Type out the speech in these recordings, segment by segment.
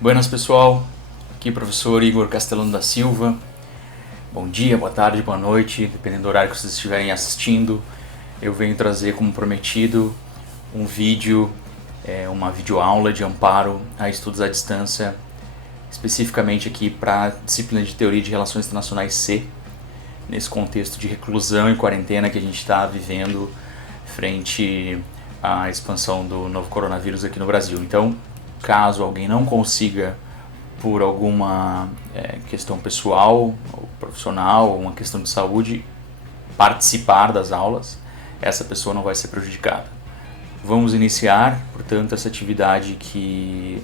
Buenas pessoal, aqui professor Igor Castellano da Silva. Bom dia, boa tarde, boa noite, dependendo do horário que vocês estiverem assistindo. Eu venho trazer, como prometido, um vídeo, uma videoaula de amparo a estudos à distância, especificamente aqui para a disciplina de Teoria de Relações Internacionais C, nesse contexto de reclusão e quarentena que a gente está vivendo frente à expansão do novo coronavírus aqui no Brasil. Então, caso alguém não consiga, por alguma questão pessoal ou profissional, ou uma questão de saúde, participar das aulas, essa pessoa não vai ser prejudicada. Vamos iniciar, portanto, essa atividade que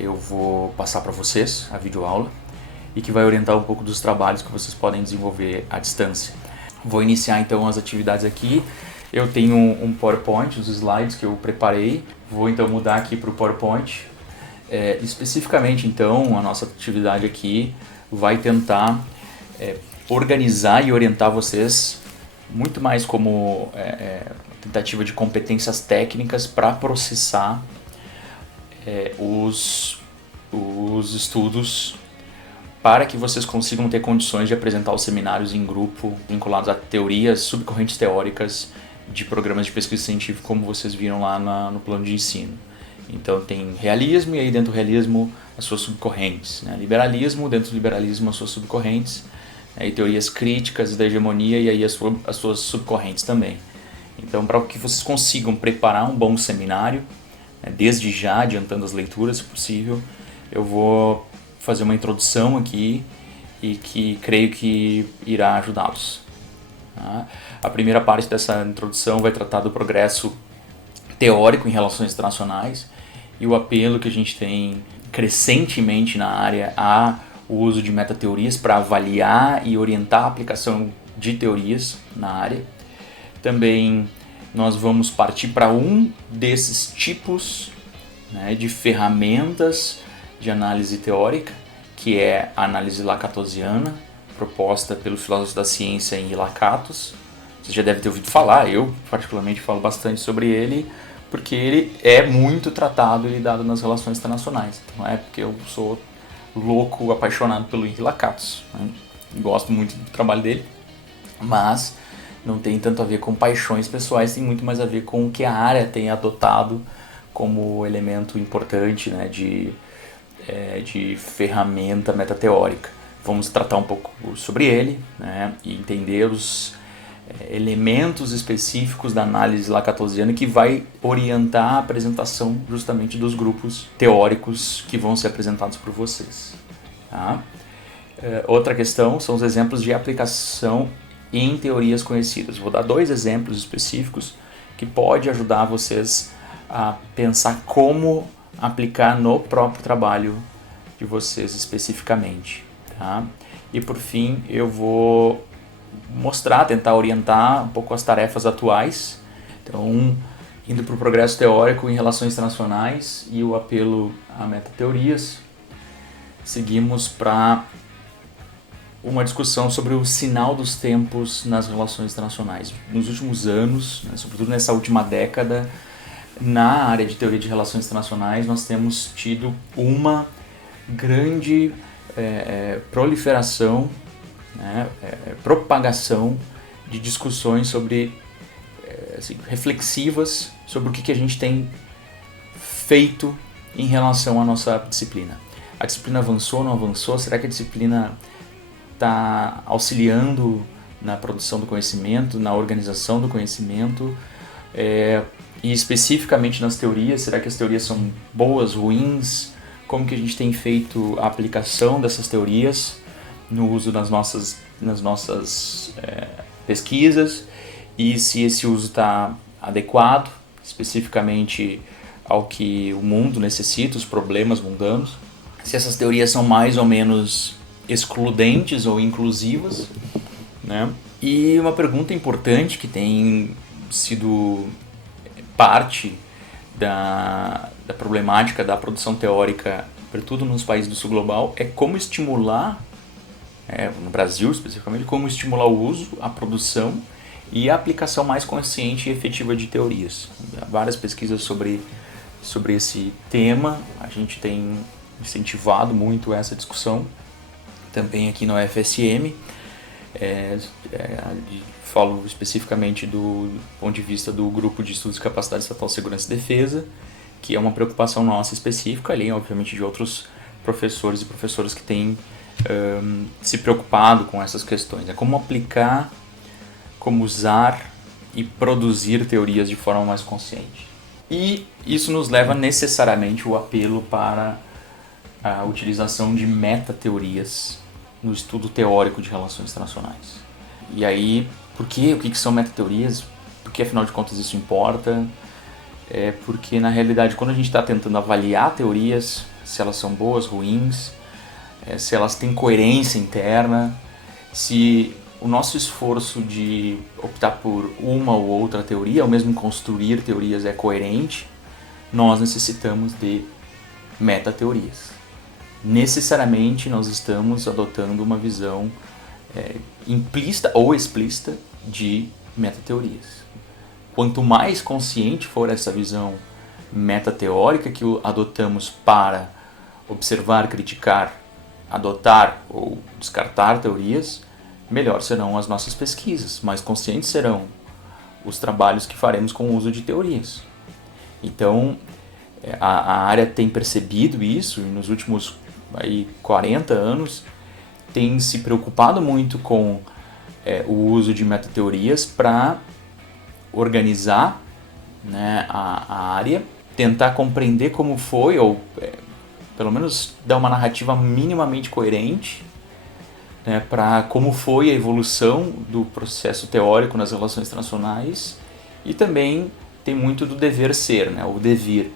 eu vou passar para vocês, a videoaula, e que vai orientar um pouco dos trabalhos que vocês podem desenvolver à distância. Vou iniciar então as atividades aqui. Eu tenho um PowerPoint, os slides que eu preparei. Vou então mudar aqui para o PowerPoint. Especificamente então a nossa atividade aqui vai tentar organizar e orientar vocês muito mais como tentativa de competências técnicas para processar os estudos, para que vocês consigam ter condições de apresentar os seminários em grupo vinculados a teorias, subcorrentes teóricas de programas de pesquisa científica, como vocês viram lá no plano de ensino. Então tem realismo e aí dentro do realismo as suas subcorrentes, né? Liberalismo, dentro do liberalismo as suas subcorrentes, e teorias críticas da hegemonia e aí as suas subcorrentes também. Então, para que vocês consigam preparar um bom seminário, desde já adiantando as leituras, se possível, eu vou fazer uma introdução aqui e que creio que irá ajudá-los. Tá? A primeira parte dessa introdução vai tratar do progresso teórico em relações internacionais e o apelo que a gente tem crescentemente na área a o uso de metateorias para avaliar e orientar a aplicação de teorias na área. Também nós vamos partir para um desses tipos, de ferramentas de análise teórica, que é a análise lacatosiana, proposta pelo filósofo da ciência Henri Lakatos. Você já deve ter ouvido falar, eu particularmente falo bastante sobre ele, porque ele é muito tratado e lidado nas relações internacionais. Então é porque eu sou louco, apaixonado pelo Henri Lakatos, Gosto muito do trabalho dele, mas não tem tanto a ver com paixões pessoais, tem muito mais a ver com o que a área tem adotado como elemento importante, de ferramenta metateórica. Vamos tratar um pouco sobre ele, e entender os elementos específicos da análise lacatosiana que vai orientar a apresentação justamente dos grupos teóricos que vão ser apresentados por vocês. Tá? Outra questão são os exemplos de aplicação em teorias conhecidas. Vou dar 2 exemplos específicos que pode ajudar vocês a pensar como aplicar no próprio trabalho de vocês especificamente. Tá? E por fim eu vou tentar orientar um pouco as tarefas atuais. Então, indo para o progresso teórico em relações internacionais e o apelo a metateorias, seguimos para uma discussão sobre o sinal dos tempos nas relações internacionais. Nos últimos anos, sobretudo nessa última década, na área de teoria de relações internacionais, nós temos tido uma grande proliferação, propagação de discussões sobre reflexivas sobre o que a gente tem feito em relação à nossa disciplina. A disciplina avançou, não avançou? Será que a disciplina está auxiliando na produção do conhecimento, na organização do conhecimento? E especificamente nas teorias, será que as teorias são boas, ruins? Como que a gente tem feito a aplicação dessas teorias no uso nas nossas pesquisas, e se esse uso está adequado especificamente ao que o mundo necessita, os problemas mundanos, se essas teorias são mais ou menos excludentes ou inclusivas, E uma pergunta importante que tem sido parte da problemática da produção teórica, sobretudo nos países do sul global, é como estimular, no Brasil especificamente, como estimular o uso, a produção e a aplicação mais consciente e efetiva de teorias. Há várias pesquisas sobre esse tema. A gente tem incentivado muito essa discussão, também aqui na UFSM. Falo especificamente do ponto de vista do Grupo de Estudos de Capacidade Estatal, Segurança e Defesa, que é uma preocupação nossa específica, além, obviamente, de outros professores e professoras que têm se preocupado com essas questões. Como aplicar, como usar e produzir teorias de forma mais consciente. E isso nos leva necessariamente ao apelo para a utilização de metateorias no estudo teórico de relações internacionais. E aí, por quê? O que são metateorias? Por que, afinal de contas, isso importa? Porque, na realidade, quando a gente está tentando avaliar teorias, se elas são boas, ruins, se elas têm coerência interna, se o nosso esforço de optar por uma ou outra teoria, ou mesmo construir teorias, é coerente, nós necessitamos de metateorias. Necessariamente nós estamos adotando uma visão implícita ou explícita de metateorias. Quanto mais consciente for essa visão metateórica que adotamos para observar, criticar, adotar ou descartar teorias, melhor serão as nossas pesquisas, mais conscientes serão os trabalhos que faremos com o uso de teorias. Então, a área tem percebido isso e nos últimos 40 anos tem se preocupado muito com o uso de metateorias para organizar, né, a área, tentar compreender como foi, ou pelo menos dar uma narrativa minimamente coerente, né, para como foi a evolução do processo teórico nas relações internacionais, e também tem muito do dever ser, né, o devir,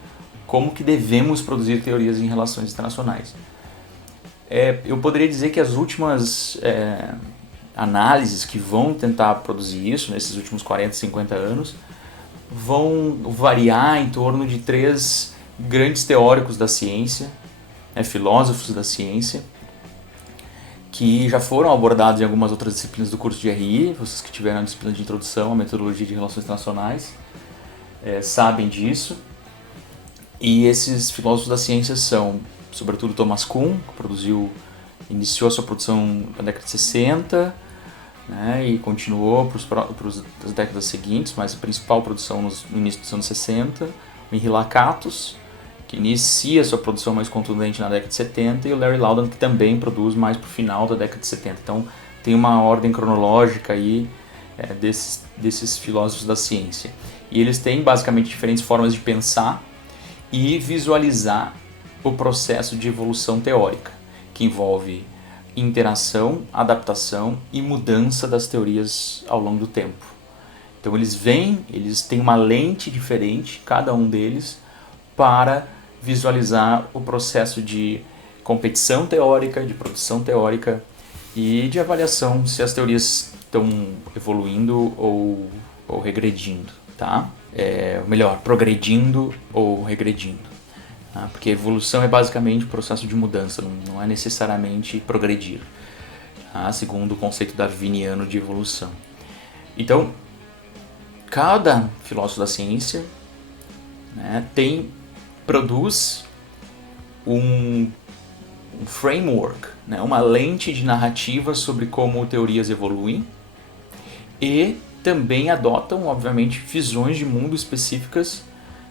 como que devemos produzir teorias em relações internacionais. Eu poderia dizer que as últimas análises que vão tentar produzir isso, nesses últimos 40, 50 anos, vão variar em torno de 3 grandes teóricos da ciência, filósofos da ciência, que já foram abordados em algumas outras disciplinas do curso de RI. Vocês que tiveram a disciplina de introdução à metodologia de relações internacionais sabem disso. E esses filósofos da ciência são, sobretudo, Thomas Kuhn, que iniciou a sua produção na década de 60, né, e continuou para as décadas seguintes, mas a principal produção no início dos anos 60. O Henri Lakatos, que inicia sua produção mais contundente na década de 70, e o Larry Laudan, que também produz mais para o final da década de 70. Então tem uma ordem cronológica aí desses filósofos da ciência. E eles têm basicamente diferentes formas de pensar e visualizar o processo de evolução teórica, que envolve interação, adaptação e mudança das teorias ao longo do tempo. Então eles têm uma lente diferente, cada um deles, para visualizar o processo de competição teórica, de produção teórica e de avaliação se as teorias estão evoluindo ou regredindo, tá? Melhor, progredindo ou regredindo. Tá? Porque a evolução é basicamente o processo de mudança, não é necessariamente progredir, tá? Segundo o conceito darwiniano de evolução. Então, cada filósofo da ciência, né, produz um framework, né, uma lente de narrativa sobre como teorias evoluem, e também adotam, obviamente, visões de mundo específicas,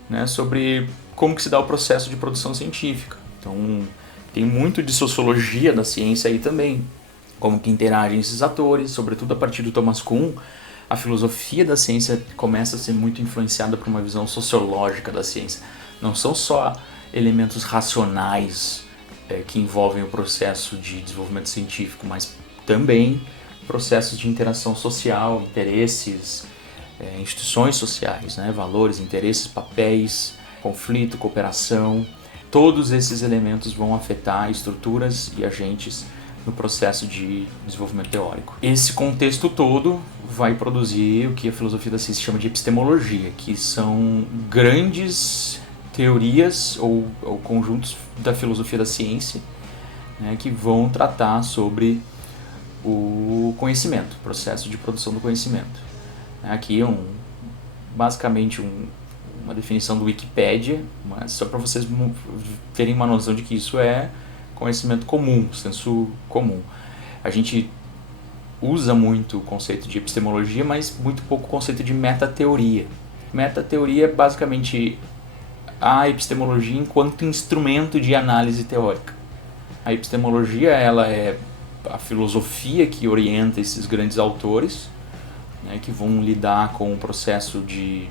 né, sobre como que se dá o processo de produção científica. Então, tem muito de sociologia da ciência aí também, como que interagem esses atores, sobretudo a partir do Thomas Kuhn. A filosofia da ciência começa a ser muito influenciada por uma visão sociológica da ciência. Não são só elementos racionais que envolvem o processo de desenvolvimento científico, mas também processos de interação social, interesses, instituições sociais, né? Valores, interesses, papéis, conflito, cooperação. Todos esses elementos vão afetar estruturas e agentes no processo de desenvolvimento teórico. Esse contexto todo vai produzir o que a filosofia da ciência chama de epistemologia, que são grandes teorias ou conjuntos da filosofia da ciência, né, que vão tratar sobre o conhecimento, o processo de produção do conhecimento. Aqui basicamente um uma definição do Wikipedia, mas só para vocês terem uma noção de que isso é conhecimento comum, senso comum. A gente usa muito o conceito de epistemologia, mas muito pouco o conceito de metateoria. Metateoria é basicamente a epistemologia enquanto instrumento de análise teórica. A epistemologia, ela é a filosofia que orienta esses grandes autores, né, que vão lidar com o processo de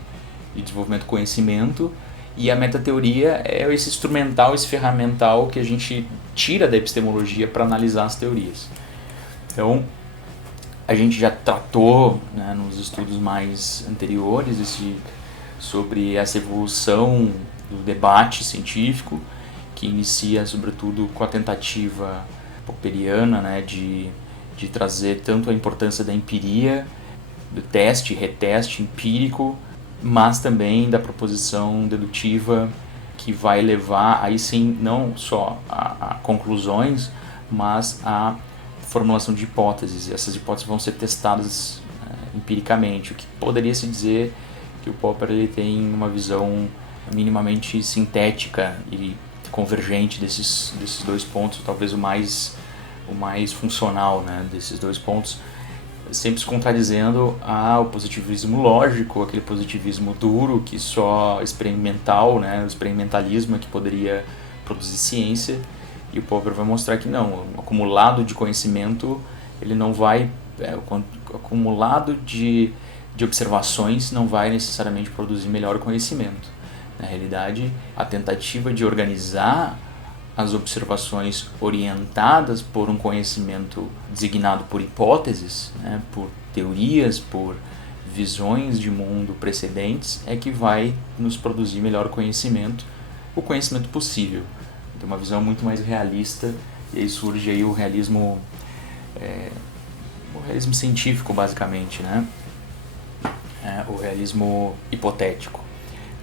desenvolvimento do conhecimento, e a metateoria é esse instrumental, esse ferramental que a gente tira da epistemologia para analisar as teorias. Então, a gente já tratou, né, nos estudos mais anteriores sobre essa evolução do debate científico, que inicia sobretudo com a tentativa popperiana, né, de trazer tanto a importância da empiria, do teste, reteste empírico, mas também da proposição dedutiva, que vai levar aí sim não só a conclusões, mas a formulação de hipóteses. E essas hipóteses vão ser testadas empiricamente, o que poderia se dizer que o Popper ele tem uma visão minimamente sintética e convergente desses dois pontos, talvez o mais funcional, né, desses dois pontos, sempre se contradizendo ao positivismo lógico, aquele positivismo duro que só experimental, né, o experimentalismo é que poderia produzir ciência, e o Popper vai mostrar que não, o acumulado de conhecimento, ele não vai, o acumulado de observações não vai necessariamente produzir melhor conhecimento. Na realidade, a tentativa de organizar as observações orientadas por um conhecimento designado por hipóteses, né, por teorias, por visões de mundo precedentes, é que vai nos produzir melhor conhecimento, o conhecimento possível. Tem uma visão muito mais realista, e aí surge aí o realismo científico, basicamente, né? O realismo hipotético,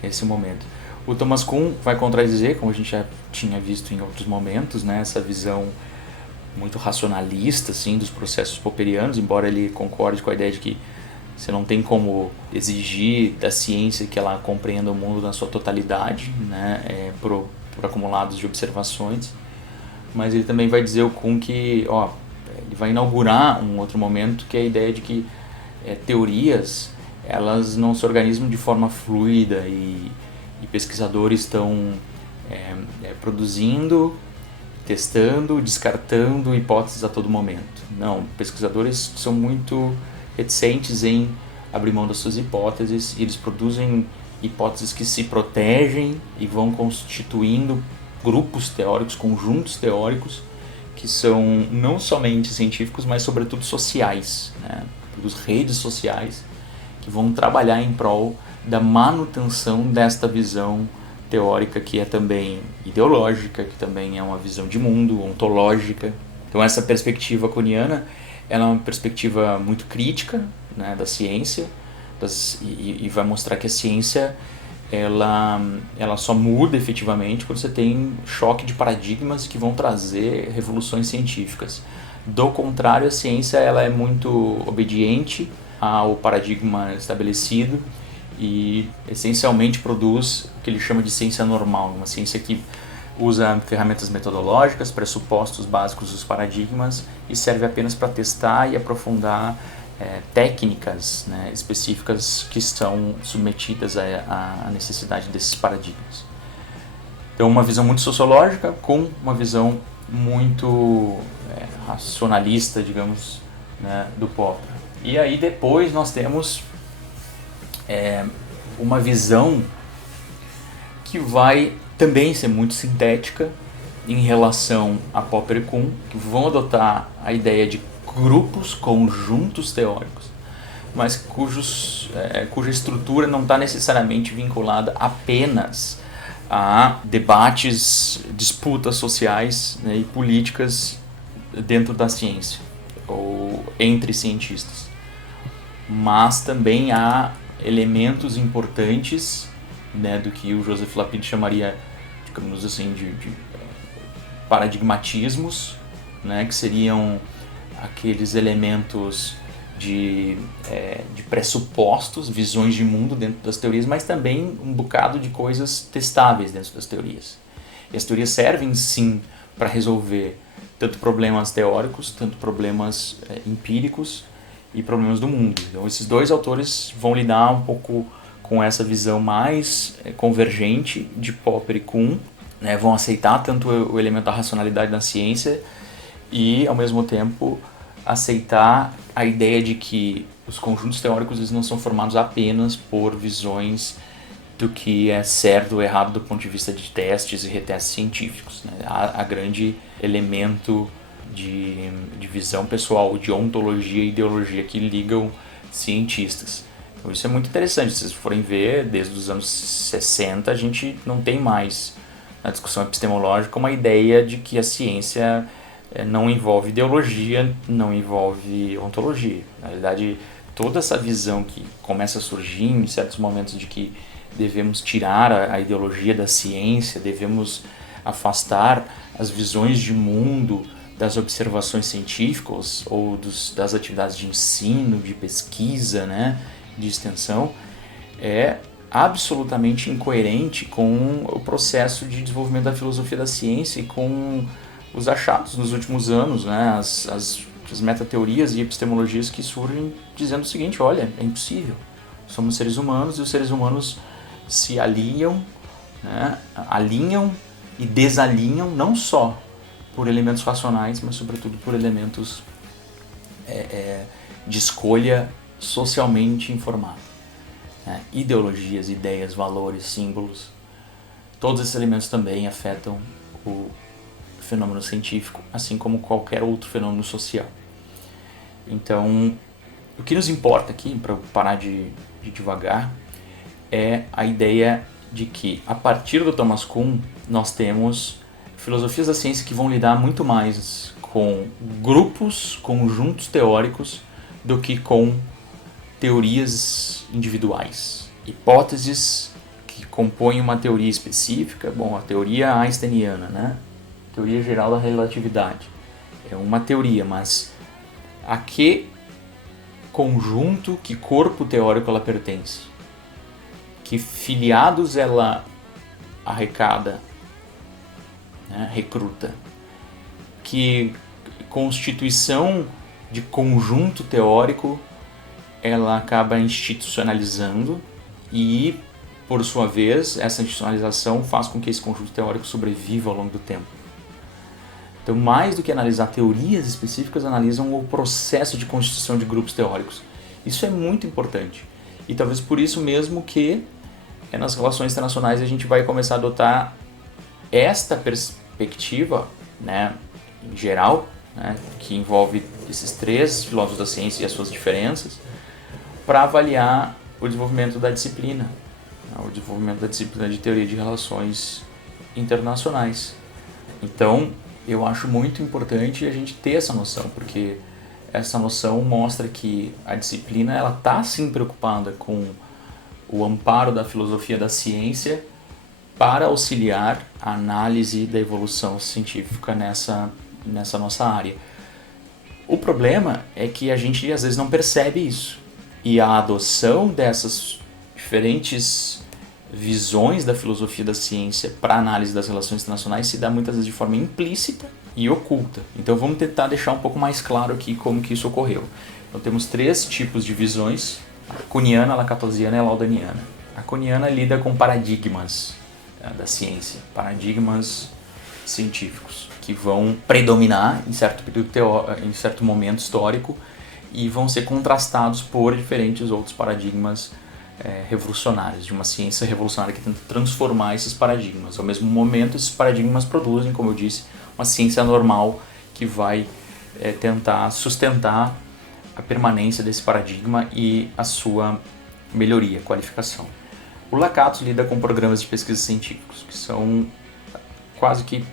nesse momento. O Thomas Kuhn vai contradizer, como a gente já tinha visto em outros momentos, né, essa visão muito racionalista assim, dos processos popperianos, embora ele concorde com a ideia de que você não tem como exigir da ciência que ela compreenda o mundo na sua totalidade, né, por acumulados de observações. Mas ele também vai dizer o Kuhn que ele vai inaugurar um outro momento, que é a ideia de que teorias elas não se organizam de forma fluida e pesquisadores estão produzindo, testando, descartando hipóteses a todo momento. Não, pesquisadores são muito reticentes em abrir mão das suas hipóteses, e eles produzem hipóteses que se protegem e vão constituindo grupos teóricos, conjuntos teóricos, que são não somente científicos, mas sobretudo sociais, né? Redes sociais, que vão trabalhar em prol da manutenção desta visão teórica, que é também ideológica, que também é uma visão de mundo, ontológica. Então essa perspectiva kuhniana, ela é uma perspectiva muito crítica, né, da ciência, e vai mostrar que a ciência ela só muda efetivamente quando você tem choque de paradigmas que vão trazer revoluções científicas. Do contrário, a ciência ela é muito obediente ao paradigma estabelecido e essencialmente produz o que ele chama de ciência normal, uma ciência que usa ferramentas metodológicas, pressupostos básicos dos paradigmas e serve apenas para testar e aprofundar técnicas, né, específicas que estão submetidas à necessidade desses paradigmas. Então, uma visão muito sociológica com uma visão muito racionalista, digamos, né, do Popper. E aí depois nós temos uma visão que vai também ser muito sintética em relação a Popper e Kuhn, que vão adotar a ideia de grupos, conjuntos teóricos, mas cuja estrutura não está necessariamente vinculada apenas a debates, disputas sociais, né, e políticas dentro da ciência ou entre cientistas, mas também há elementos importantes, né, do que o Joseph Lapide chamaria, digamos assim, de paradigmatismos, né, que seriam aqueles elementos de pressupostos, visões de mundo dentro das teorias, mas também um bocado de coisas testáveis dentro das teorias. E as teorias servem sim para resolver tanto problemas teóricos, tanto problemas empíricos e problemas do mundo. Então esses dois autores vão lidar um pouco com essa visão mais convergente de Popper e Kuhn, né? Vão aceitar tanto o elemento da racionalidade na ciência e, ao mesmo tempo, aceitar a ideia de que os conjuntos teóricos eles não são formados apenas por visões do que é certo ou errado do ponto de vista de testes e retestes científicos, né? Há grande elemento de visão pessoal, de ontologia e ideologia que ligam cientistas. Então isso é muito interessante. Se vocês forem ver, desde os anos 60 a gente não tem mais na discussão epistemológica uma ideia de que a ciência não envolve ideologia, não envolve ontologia. Na realidade, toda essa visão que começa a surgir em certos momentos de que devemos tirar a ideologia da ciência, devemos afastar as visões de mundo das observações científicas ou das atividades de ensino, de pesquisa, né, de extensão, é absolutamente incoerente com o processo de desenvolvimento da filosofia da ciência e com os achados nos últimos anos, né, as metateorias e epistemologias que surgem dizendo o seguinte: olha, é impossível, somos seres humanos e os seres humanos se alinham, né, alinham e desalinham não só por elementos racionais, mas sobretudo por elementos de escolha socialmente informada. Né? Ideologias, ideias, valores, símbolos, todos esses elementos também afetam o fenômeno científico, assim como qualquer outro fenômeno social. Então, o que nos importa aqui, para parar de divagar, é a ideia de que, a partir do Thomas Kuhn, nós temos filosofias da ciência que vão lidar muito mais com grupos, conjuntos teóricos, do que com teorias individuais. Hipóteses que compõem uma teoria específica, a teoria einsteiniana, né? Teoria geral da relatividade. É uma teoria, mas a que conjunto, que corpo teórico ela pertence? Que filiados ela arrecada, né, recruta? Que constituição de conjunto teórico ela acaba institucionalizando e, por sua vez, essa institucionalização faz com que esse conjunto teórico sobreviva ao longo do tempo. Então, mais do que analisar teorias específicas, analisam o processo de constituição de grupos teóricos. Isso é muito importante. E talvez por isso mesmo que nas relações internacionais a gente vai começar a adotar esta perspectiva, né, em geral, né, que envolve esses três filósofos da ciência e as suas diferenças, para avaliar o desenvolvimento da disciplina, né, o desenvolvimento da disciplina de teoria de relações internacionais. Então, eu acho muito importante a gente ter essa noção, porque essa noção mostra que a disciplina ela está sim preocupada com o amparo da filosofia da ciência para auxiliar a análise da evolução científica nessa nossa área. O problema é que a gente às vezes não percebe isso. E a adoção dessas diferentes visões da filosofia da ciência para a análise das relações internacionais se dá muitas vezes de forma implícita e oculta. Então vamos tentar deixar um pouco mais claro aqui como que isso ocorreu. Então temos três tipos de visões: a kuhniana, a lakatosiana e a laudaniana. A kuhniana lida com paradigmas da ciência, paradigmas científicos que vão predominar em certo período em certo momento histórico e vão ser contrastados por diferentes outros paradigmas revolucionários, de uma ciência revolucionária que tenta transformar esses paradigmas. Ao mesmo momento, esses paradigmas produzem, como eu disse, uma ciência normal que vai tentar sustentar a permanência desse paradigma e a sua melhoria, qualificação. O Lakatos lida com programas de pesquisa científicos, que são quase que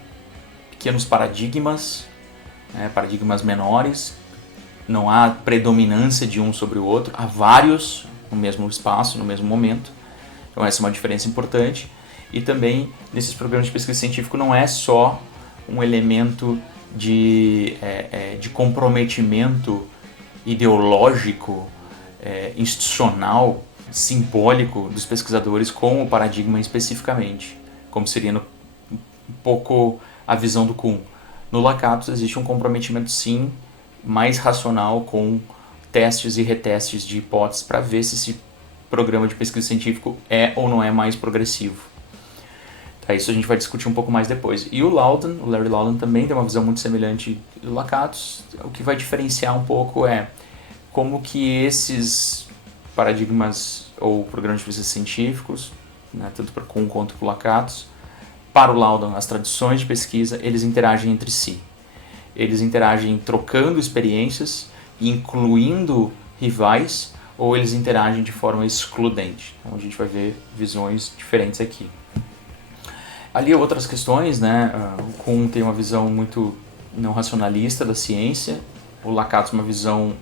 pequenos paradigmas, paradigmas menores. Não há predominância de um sobre o outro, há vários no mesmo espaço, no mesmo momento. Então essa é uma diferença importante. E também, nesses programas de pesquisa científica, não é só um elemento de comprometimento ideológico, institucional, simbólico dos pesquisadores com o paradigma especificamente, como seria um pouco a visão do Kuhn. No Lakatos existe um comprometimento sim mais racional com testes e retestes de hipóteses para ver se esse programa de pesquisa científico é ou não é mais progressivo. Tá, isso a gente vai discutir um pouco mais depois. E o Larry Loudon também tem uma visão muito semelhante do Lakatos. O que vai diferenciar um pouco é como que esses paradigmas ou programas de pesquisa científicos, né, tanto para Kuhn quanto para o Lakatos, para o Loudon, as tradições de pesquisa, eles interagem entre si. Eles interagem trocando experiências, incluindo rivais, ou eles interagem de forma excludente. Então a gente vai ver visões diferentes aqui. Ali outras questões, né? O Kuhn tem uma visão muito não racionalista da ciência, o Lakatos uma visão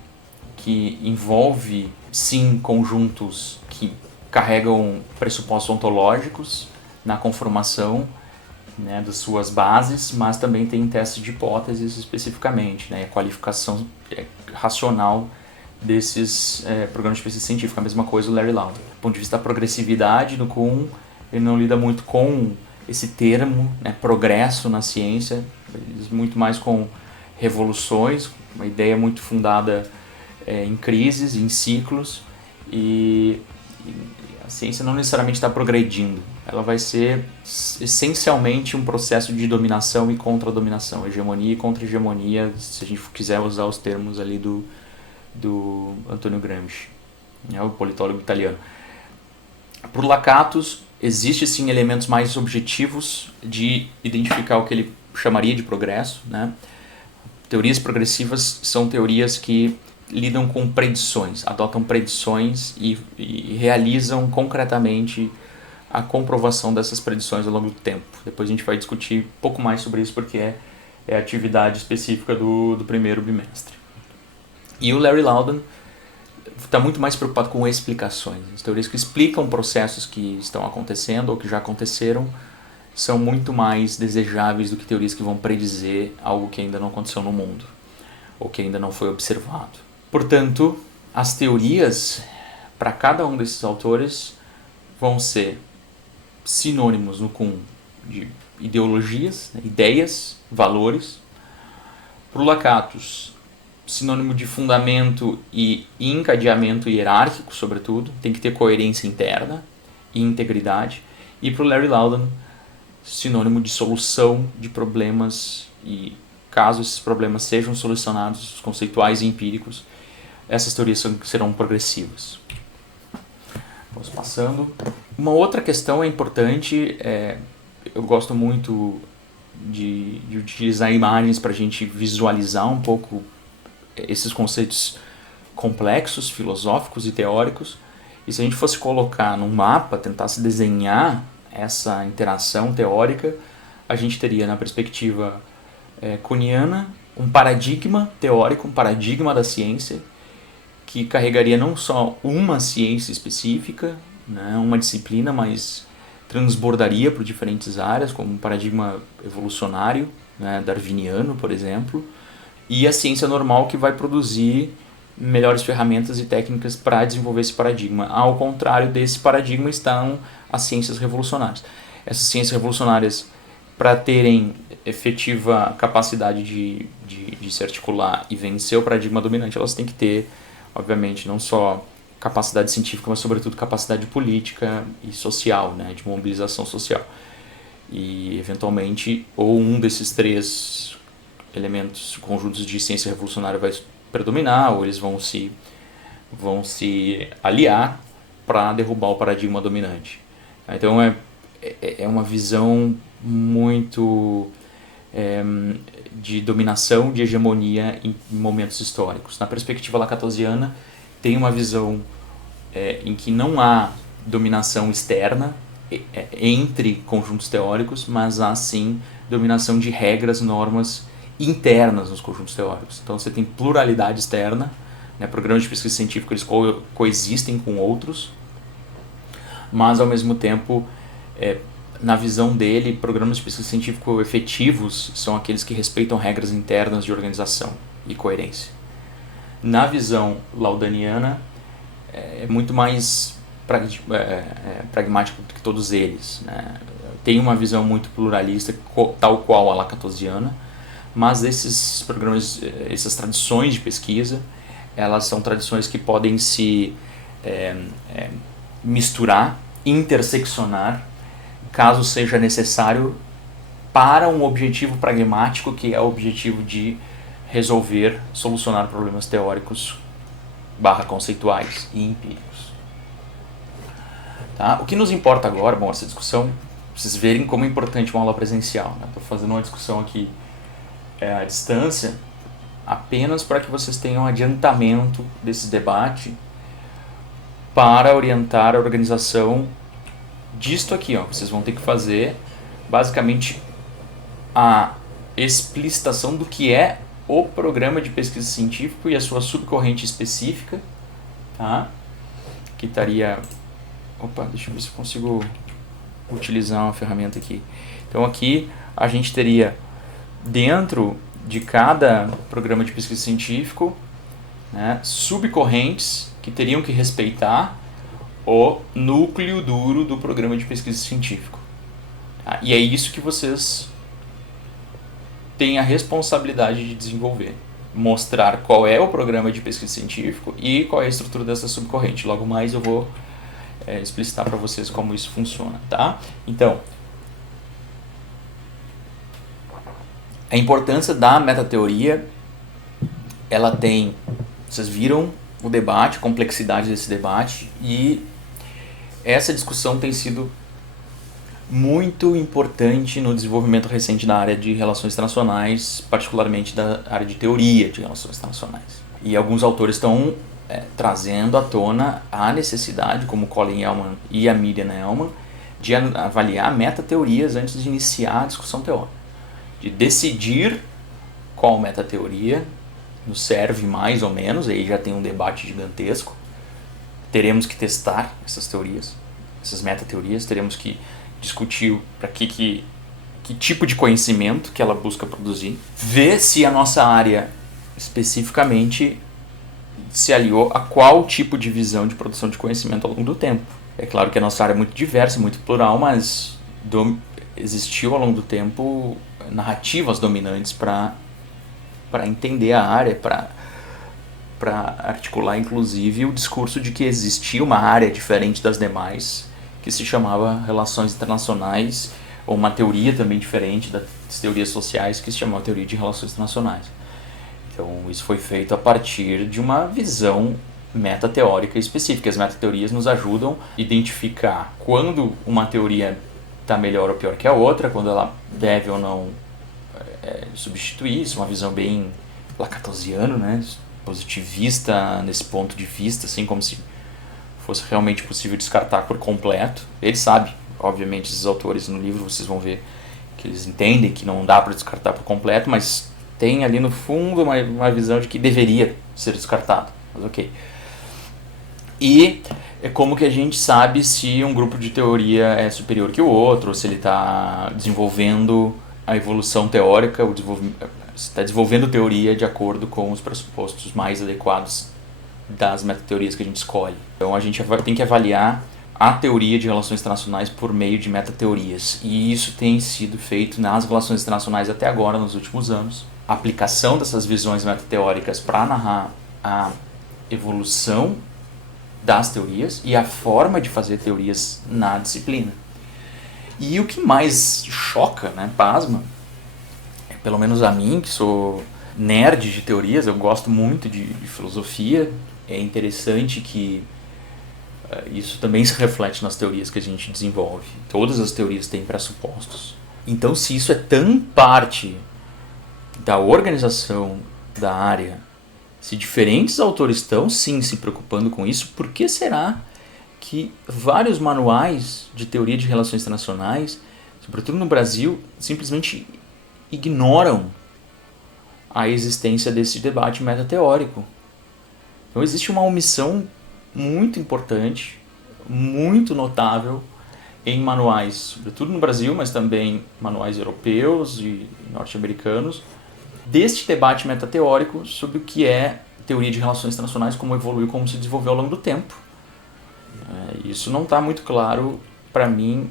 que envolve, sim, conjuntos que carregam pressupostos ontológicos na conformação, né, das suas bases, mas também tem testes de hipóteses especificamente, né, a qualificação racional desses programas de pesquisa científica. A mesma coisa o Larry Loudon. Do ponto de vista da progressividade no Kuhn, ele não lida muito com esse termo, né, progresso na ciência, muito mais com revoluções, uma ideia muito fundada em crises, em ciclos, e a ciência não necessariamente está progredindo, ela vai ser essencialmente um processo de dominação e contra-dominação, hegemonia e contra-hegemonia, se a gente quiser usar os termos ali do Antonio Gramsci, o politólogo italiano. Para o Lakatos, existe sim elementos mais objetivos de identificar o que ele chamaria de progresso, né? Teorias progressivas são teorias que lidam com predições, adotam predições e realizam concretamente a comprovação dessas predições ao longo do tempo. Depois a gente vai discutir um pouco mais sobre isso, porque é a atividade específica do primeiro bimestre. E o Larry Loudon está muito mais preocupado com explicações. As teorias que explicam processos que estão acontecendo ou que já aconteceram são muito mais desejáveis do que teorias que vão predizer algo que ainda não aconteceu no mundo ou que ainda não foi observado. Portanto, as teorias para cada um desses autores vão ser sinônimos no Kuhn de ideologias, né, ideias, valores. Para o Lakatos, sinônimo de fundamento e encadeamento hierárquico, sobretudo, tem que ter coerência interna e integridade. E para o Larry Loudon, sinônimo de solução de problemas e, caso esses problemas sejam solucionados, conceituais e empíricos, essas teorias serão progressivas. Vamos passando. Uma outra questão importante, eu gosto muito de utilizar imagens para a gente visualizar um pouco esses conceitos complexos, filosóficos e teóricos. E se a gente fosse colocar num mapa, tentasse desenhar essa interação teórica, a gente teria na perspectiva kuhniana um paradigma teórico, um paradigma da ciência, que carregaria não só uma ciência específica, né, uma disciplina, mas transbordaria por diferentes áreas, como um paradigma evolucionário, né, darwiniano, por exemplo, e a ciência normal que vai produzir melhores ferramentas e técnicas para desenvolver esse paradigma. Ao contrário desse paradigma estão as ciências revolucionárias. Essas ciências revolucionárias, para terem efetiva capacidade de se articular e vencer o paradigma dominante, elas têm que ter, obviamente, não só capacidade científica, mas sobretudo capacidade política e social, né, de mobilização social. E, eventualmente, ou um desses três elementos, conjuntos de ciência revolucionária vai predominar, ou eles vão se aliar para derrubar o paradigma dominante. Então é uma visão muito de dominação, de hegemonia em momentos históricos. Na perspectiva lacatosiana, tem uma visão em que não há dominação externa entre conjuntos teóricos, mas há sim dominação de regras, normas internas nos conjuntos teóricos. Então você tem pluralidade externa, né, programas de pesquisa científica eles coexistem com outros, mas ao mesmo tempo, na visão dele, programas de pesquisa científica efetivos são aqueles que respeitam regras internas de organização e coerência. Na visão laudaniana, é muito mais pragmático do que todos eles, né? Tem uma visão muito pluralista, tal qual a lactosiana, mas esses programas, essas tradições de pesquisa, elas são tradições que podem se misturar, interseccionar, caso seja necessário, para um objetivo pragmático, que é o objetivo de resolver, solucionar problemas teóricos / conceituais e empíricos. Tá? O que nos importa agora, bom, essa discussão, vocês verem como é importante uma aula presencial. Estou fazendo uma discussão aqui à distância, apenas para que vocês tenham um adiantamento desse debate para orientar a organização disto aqui. Vocês vão ter que fazer, basicamente, a explicitação do que é o programa de pesquisa científico e a sua subcorrente específica, tá? Que estaria... Opa, deixa eu ver se eu consigo utilizar uma ferramenta aqui. Então aqui a gente teria, dentro de cada programa de pesquisa científico, né, subcorrentes que teriam que respeitar o núcleo duro do programa de pesquisa científico. Tá? E é isso que vocês têm a responsabilidade de desenvolver. Mostrar qual é o programa de pesquisa científico e qual é a estrutura dessa subcorrente. Logo mais eu vou explicitar para vocês como isso funciona. Tá? Então, a importância da metateoria, ela tem... Vocês viram o debate, a complexidade desse debate, e essa discussão tem sido muito importante no desenvolvimento recente da área de relações internacionais, particularmente da área de teoria de relações internacionais. E alguns autores estão trazendo à tona a necessidade, como Colin Ellman e a Miriam Ellman, de avaliar metateorias antes de iniciar a discussão teórica. De decidir qual metateoria nos serve mais ou menos, aí já tem um debate gigantesco. Teremos que testar essas teorias, essas metateorias, teremos que discutir para que tipo de conhecimento que ela busca produzir, ver se a nossa área especificamente se aliou a qual tipo de visão de produção de conhecimento ao longo do tempo. É claro que a nossa área é muito diversa, muito plural, mas existiu ao longo do tempo narrativas dominantes para entender a área, para articular inclusive o discurso de que existia uma área diferente das demais, que se chamava relações internacionais, ou uma teoria também diferente das teorias sociais, que se chamava teoria de relações internacionais. Então isso foi feito a partir de uma visão metateórica específica. As metateorias nos ajudam a identificar quando uma teoria está melhor ou pior que a outra, quando ela deve ou não substituir. Isso é uma visão bem lactosiana, né? Positivista nesse ponto de vista, assim como se fosse realmente possível descartar por completo. Ele sabe, obviamente, esses autores no livro, vocês vão ver que eles entendem que não dá para descartar por completo, mas tem ali no fundo uma visão de que deveria ser descartado. Mas ok. E é como que a gente sabe se um grupo de teoria é superior que o outro, ou se ele está desenvolvendo a evolução teórica, está desenvolvendo teoria de acordo com os pressupostos mais adequados das metateorias que a gente escolhe. Então a gente tem que avaliar a teoria de relações internacionais por meio de metateorias. E isso tem sido feito nas relações internacionais até agora, nos últimos anos. A aplicação dessas visões metateóricas para narrar a evolução das teorias e a forma de fazer teorias na disciplina. E o que mais choca, né, pasma, pelo menos a mim, que sou nerd de teorias, eu gosto muito de filosofia, é interessante que isso também se reflete nas teorias que a gente desenvolve. Todas as teorias têm pressupostos. Então, se isso é tão parte da organização da área, se diferentes autores estão sim se preocupando com isso, por que será que vários manuais de teoria de relações internacionais, sobretudo no Brasil, simplesmente ignoram a existência desse debate metateórico? Então existe uma omissão muito importante, muito notável em manuais, sobretudo no Brasil, mas também manuais europeus e norte-americanos, deste debate metateórico sobre o que é teoria de relações internacionais, como evoluiu, como se desenvolveu ao longo do tempo. Isso não está muito claro para mim,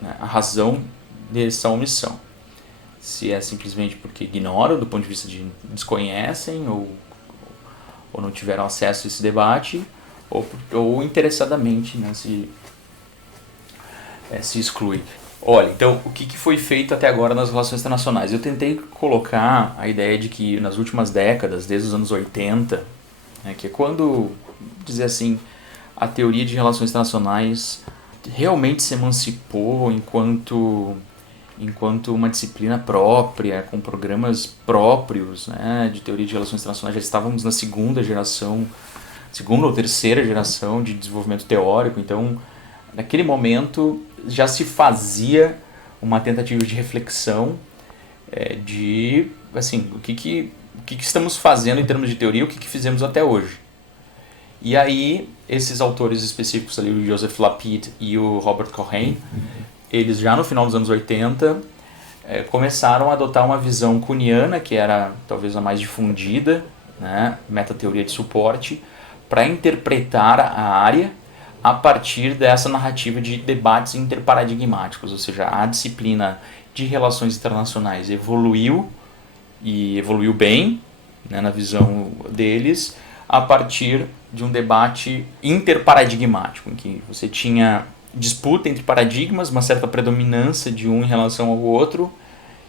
né, a razão dessa omissão. Se é simplesmente porque ignoram, do ponto de vista de desconhecem, ou não tiveram acesso a esse debate, ou interessadamente, né, se exclui. Olha, então, o que foi feito até agora nas relações internacionais? Eu tentei colocar a ideia de que nas últimas décadas, desde os anos 80, né, que é quando, dizer assim, a teoria de relações internacionais realmente se emancipou enquanto uma disciplina própria, com programas próprios, né, de teoria de relações internacionais. Já estávamos na segunda ou terceira geração de desenvolvimento teórico, então naquele momento já se fazia uma tentativa de reflexão de, assim, o que estamos fazendo em termos de teoria, o que fizemos até hoje. E aí, esses autores específicos ali, o Joseph Lapid e o Robert Cohen, eles já no final dos anos 80 começaram a adotar uma visão kuhniana, que era talvez a mais difundida, né, metateoria de suporte, para interpretar a área a partir dessa narrativa de debates interparadigmáticos, ou seja, a disciplina de relações internacionais evoluiu, e evoluiu bem, né, na visão deles, a partir de um debate interparadigmático, em que você tinha disputa entre paradigmas, uma certa predominância de um em relação ao outro.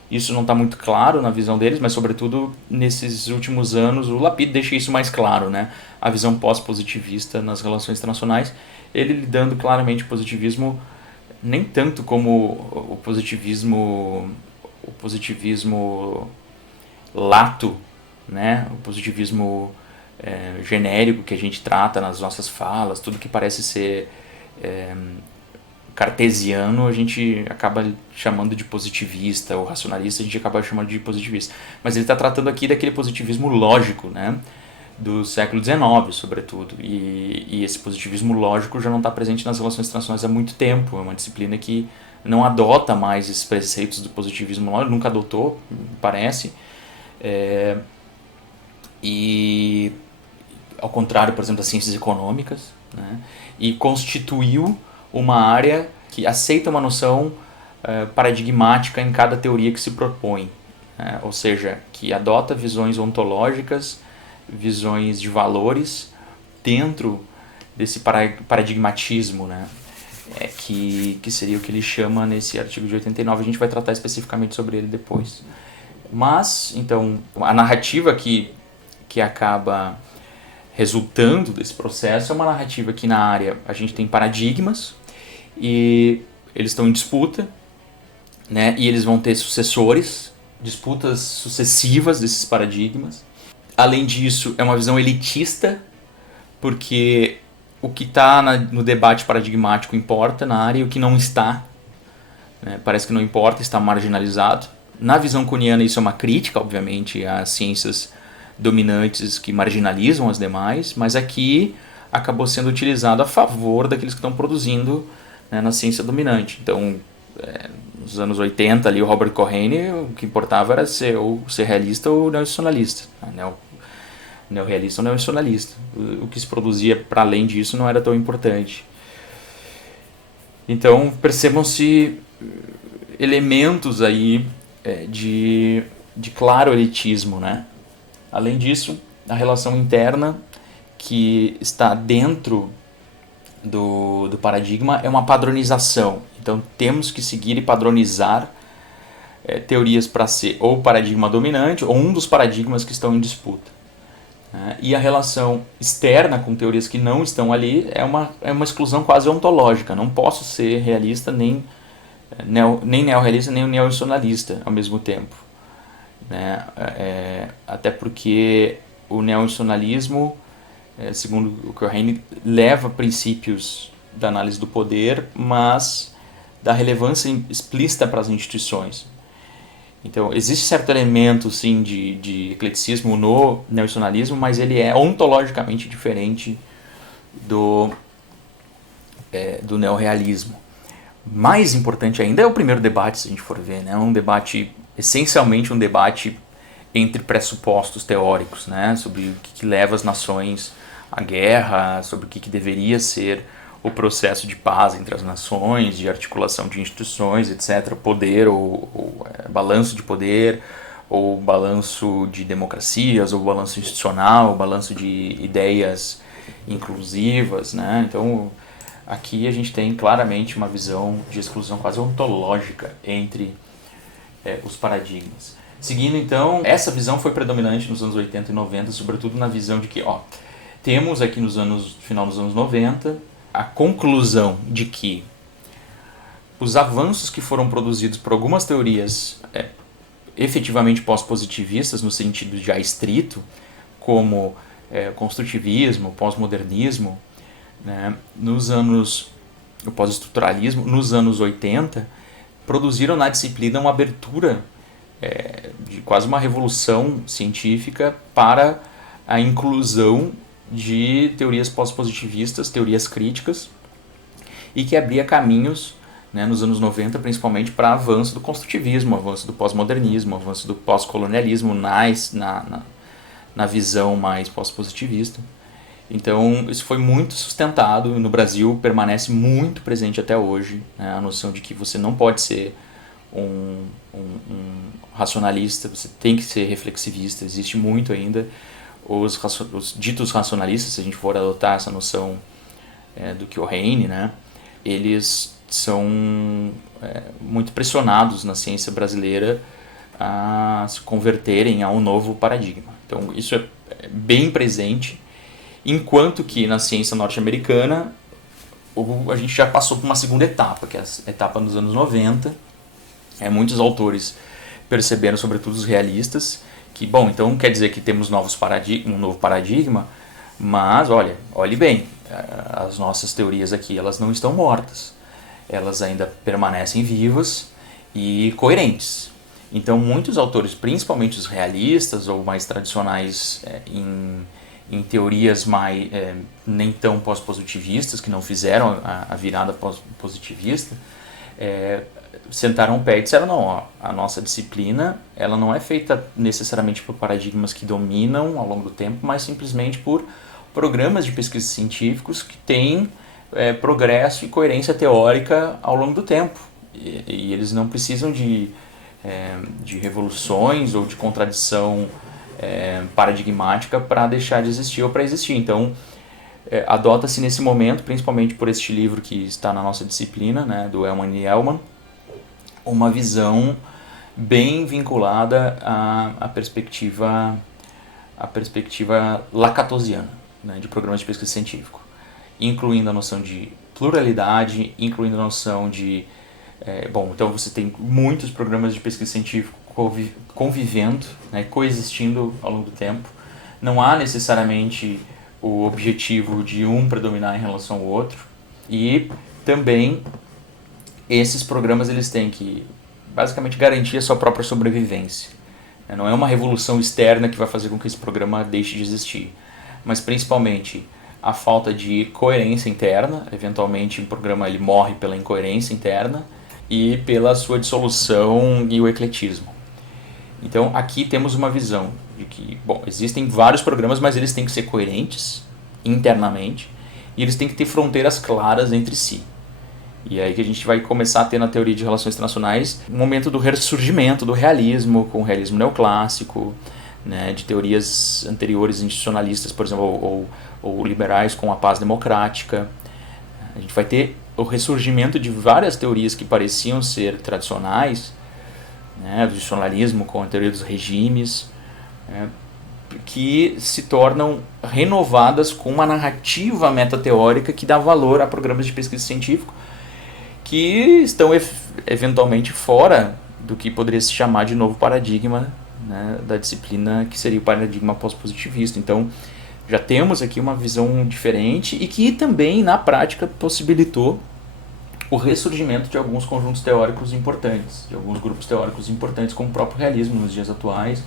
Isso não está muito claro na visão deles, mas sobretudo nesses últimos anos o Lapid deixa isso mais claro, né? A visão pós-positivista nas relações internacionais, ele lidando claramente o positivismo nem tanto como o positivismo lato, né? O positivismo genérico que a gente trata nas nossas falas, tudo que parece ser cartesiano a gente acaba chamando de positivista, ou racionalista a gente acaba chamando de positivista. Mas ele está tratando aqui daquele positivismo lógico, né, do século XIX, sobretudo. E esse positivismo lógico já não está presente nas relações internacionais há muito tempo. É uma disciplina que não adota mais esses preceitos do positivismo lógico, nunca adotou, parece. E ao contrário, por exemplo, das ciências econômicas, né, e constituiu uma área que aceita uma noção paradigmática em cada teoria que se propõe, né? Ou seja, que adota visões ontológicas, visões de valores dentro desse paradigmatismo, né? Que seria o que ele chama nesse artigo de 89, a gente vai tratar especificamente sobre ele depois. Mas, então, a narrativa que acaba resultando desse processo é uma narrativa que na área a gente tem paradigmas e eles estão em disputa, né? E eles vão ter sucessores, disputas sucessivas desses paradigmas. Além disso, é uma visão elitista, porque o que está no debate paradigmático importa na área e o que não está, né, parece que não importa, está marginalizado. Na visão kuhniana isso é uma crítica, obviamente, às ciências dominantes que marginalizam as demais, mas aqui acabou sendo utilizado a favor daqueles que estão produzindo, né, na ciência dominante. Então, nos anos 80, ali, o Robert Cohen, o que importava era ser realista ou neonacionalista, né, neorrealista ou neonacionalista. O que se produzia para além disso não era tão importante. Então, percebam-se elementos aí de claro elitismo, né? Além disso, a relação interna que está dentro do paradigma é uma padronização. Então, temos que seguir e padronizar teorias para ser ou paradigma dominante ou um dos paradigmas que estão em disputa. E a relação externa com teorias que não estão ali é uma exclusão quase ontológica. Não posso ser realista, nem neorrealista, nem neonacionalista ao mesmo tempo. Né? Até porque o neonacionalismo, segundo o Cohen, leva princípios da análise do poder, mas dá relevância explícita para as instituições. Então, existe certo elemento, sim, de ecleticismo no neonacionalismo, mas ele é ontologicamente diferente do neorrealismo. Mais importante ainda é o primeiro debate, se a gente for ver, né? Essencialmente um debate entre pressupostos teóricos, né, sobre o que leva as nações à guerra, sobre o que deveria ser o processo de paz entre as nações, de articulação de instituições, etc., poder ou balanço de poder, ou balanço de democracias, ou balanço institucional, ou balanço de ideias inclusivas, né? Então, aqui a gente tem claramente uma visão de exclusão quase ontológica entre os paradigmas. Seguindo, então, essa visão foi predominante nos anos 80 e 90, sobretudo na visão de que, temos aqui final dos anos 90, a conclusão de que os avanços que foram produzidos por algumas teorias efetivamente pós-positivistas, no sentido já estrito, como construtivismo, pós-modernismo, né, o pós-estruturalismo, nos anos 80, produziram na disciplina uma abertura de quase uma revolução científica para a inclusão de teorias pós-positivistas, teorias críticas, e que abria caminhos, né, nos anos 90, principalmente para avanço do construtivismo, avanço do pós-modernismo, avanço do pós-colonialismo na visão mais pós-positivista. Então, isso foi muito sustentado, no Brasil permanece muito presente até hoje, né, a noção de que você não pode ser um racionalista, você tem que ser reflexivista, existe muito ainda. Os ditos racionalistas, se a gente for adotar essa noção do Keohane, né, eles são muito pressionados na ciência brasileira a se converterem a um novo paradigma. Então, isso é bem presente, enquanto que na ciência norte-americana a gente já passou por uma segunda etapa, que é a etapa dos anos 90. Muitos autores perceberam, sobretudo os realistas, que, bom, então quer dizer que temos um novo paradigma, mas olhe bem, as nossas teorias aqui, elas não estão mortas, elas ainda permanecem vivas e coerentes. Então, muitos autores, principalmente os realistas ou mais tradicionais em teorias nem tão pós-positivistas, que não fizeram a virada pós-positivista, sentaram o pé e disseram, não, a nossa disciplina ela não é feita necessariamente por paradigmas que dominam ao longo do tempo, mas simplesmente por programas de pesquisa científicos que têm progresso e coerência teórica ao longo do tempo. E eles não precisam de revoluções ou de contradição paradigmática para deixar de existir ou para existir. Então, adota-se nesse momento, principalmente por este livro que está na nossa disciplina, né, do Elman e Elman, uma visão bem vinculada à perspectiva lacatosiana, né, de programas de pesquisa científico, incluindo a noção de pluralidade, incluindo a noção de... então você tem muitos programas de pesquisa científica convivendo, né, coexistindo ao longo do tempo. Não há necessariamente o objetivo de um predominar em relação ao outro. E também esses programas eles têm que basicamente garantir a sua própria sobrevivência. Não é uma revolução externa que vai fazer com que esse programa deixe de existir, mas principalmente a falta de coerência interna. Eventualmente um programa ele morre pela incoerência interna e pela sua dissolução e o ecletismo. Então aqui temos uma visão de que, existem vários programas, mas eles têm que ser coerentes internamente e eles têm que ter fronteiras claras entre si. E é aí que a gente vai começar a ter na teoria de relações internacionais um momento do ressurgimento do realismo, com o realismo neoclássico, né, de teorias anteriores institucionalistas, por exemplo, ou liberais com a paz democrática. A gente vai ter o ressurgimento de várias teorias que pareciam ser tradicionais, né, do institucionalismo com a teoria dos regimes, né, que se tornam renovadas com uma narrativa metateórica que dá valor a programas de pesquisa científica que estão eventualmente fora do que poderia se chamar de novo paradigma, né, da disciplina, que seria o paradigma pós-positivista. Então, já temos aqui uma visão diferente e que também, na prática, possibilitou o ressurgimento de alguns conjuntos teóricos importantes, de alguns grupos teóricos importantes, como o próprio realismo nos dias atuais,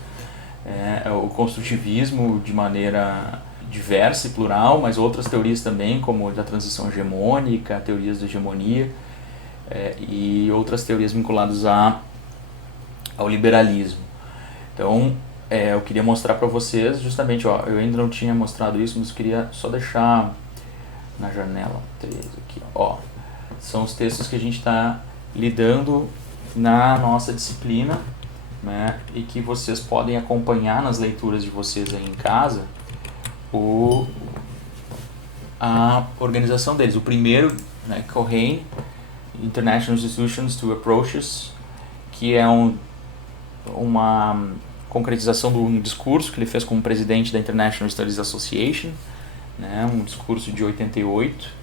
o construtivismo de maneira diversa e plural, mas outras teorias também, como a da transição hegemônica, teorias da hegemonia, e outras teorias vinculadas ao liberalismo. Então, eu queria mostrar para vocês justamente, ó, eu ainda não tinha mostrado isso, mas queria só deixar na janela 3 aqui, ó. São os textos que a gente está lidando na nossa disciplina, né, e que vocês podem acompanhar nas leituras de vocês aí em casa a organização deles. O primeiro, né, Cohen, International Institutions to Approaches, que é uma concretização de um discurso que ele fez como presidente da International Studies Association, né, um discurso de 88,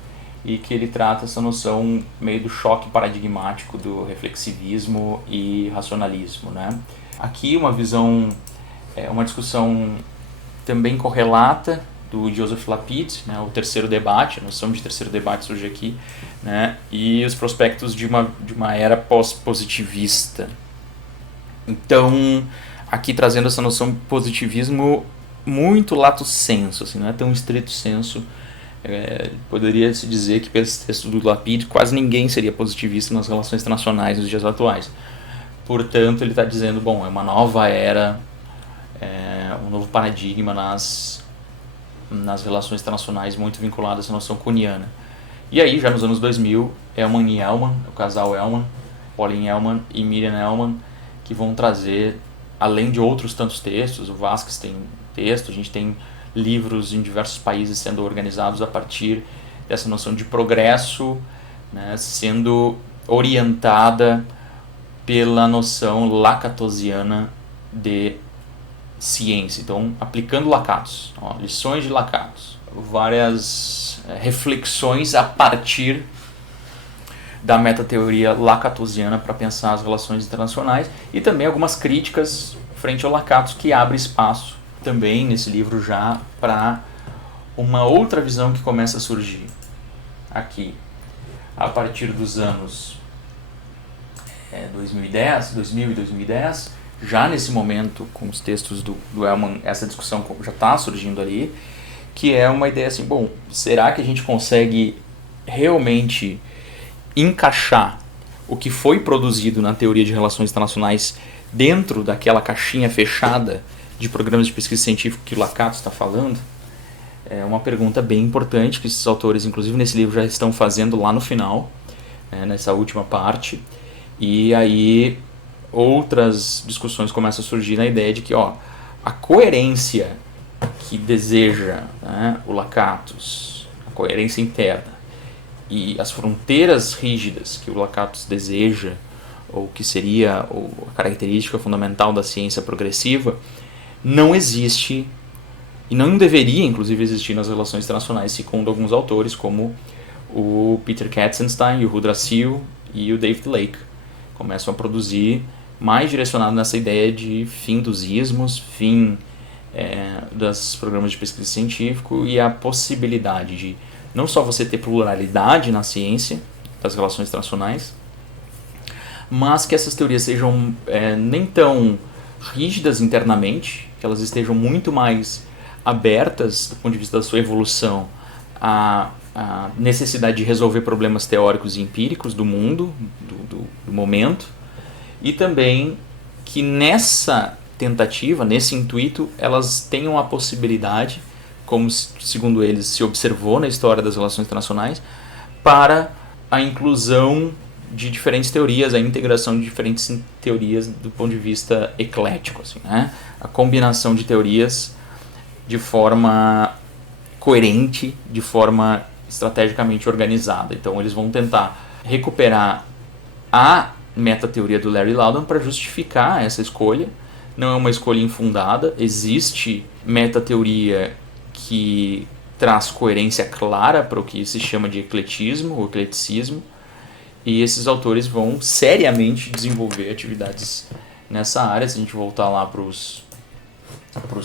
e que ele trata essa noção meio do choque paradigmático do reflexivismo e racionalismo, né. Aqui uma visão, uma discussão também correlata do Joseph Lapid, né, o terceiro debate, a noção de terceiro debate surge aqui, né, e os prospectos de uma era pós-positivista. Então, aqui trazendo essa noção de positivismo muito lato sensu, assim, não é tão estrito senso. Poderia se dizer que pelo texto do Lapid quase ninguém seria positivista nas relações internacionais nos dias atuais. Portanto, ele está dizendo, bom, é uma nova era, um novo paradigma nas relações internacionais muito vinculado a essa noção kuhniana. E aí, já nos anos 2000, Elman e Elman, o casal Elman, Pauline Elman e Miriam Elman, que vão trazer, além de outros tantos textos, o Vasquez tem texto, a gente tem livros em diversos países sendo organizados a partir dessa noção de progresso, né, sendo orientada pela noção lacatosiana de ciência. Então, aplicando Lakatos, lições de Lakatos, várias reflexões a partir da metateoria lacatosiana para pensar as relações internacionais, e também algumas críticas frente ao Lakatos, que abre espaço também nesse livro já para uma outra visão que começa a surgir aqui a partir dos anos 2000 e 2010, já nesse momento, com os textos do Elman, essa discussão já está surgindo ali, que é uma ideia assim, bom, será que a gente consegue realmente encaixar o que foi produzido na teoria de relações internacionais dentro daquela caixinha fechada de programas de pesquisa científica que o Lakatos está falando? É uma pergunta bem importante que esses autores, inclusive nesse livro, já estão fazendo lá no final, nessa última parte. E aí outras discussões começam a surgir na ideia de que a coerência que deseja, né, o Lakatos, a coerência interna, e as fronteiras rígidas que o Lakatos deseja, ou que seria a característica fundamental da ciência progressiva, não existe e não deveria, inclusive, existir nas relações internacionais, segundo alguns autores, como o Peter Katzenstein, o Rudra Sil e o David Lake. Começam a produzir mais direcionado nessa ideia de fim dos ismos, fim dos programas de pesquisa científico e a possibilidade de não só você ter pluralidade na ciência das relações internacionais, mas que essas teorias sejam nem tão rígidas internamente, que elas estejam muito mais abertas do ponto de vista da sua evolução à necessidade de resolver problemas teóricos e empíricos do mundo, do momento, e também que nessa tentativa, nesse intuito, elas tenham a possibilidade, como segundo eles se observou na história das relações internacionais, para a inclusão de diferentes teorias, a integração de diferentes teorias do ponto de vista eclético, assim, né? A combinação de teorias de forma coerente, de forma estrategicamente organizada. Então eles vão tentar recuperar a metateoria do Larry Loudon para justificar essa escolha. Não é uma escolha infundada, existe metateoria que traz coerência clara para o que se chama de ecletismo ou ecleticismo, e esses autores vão seriamente desenvolver atividades nessa área. Se a gente voltar lá para os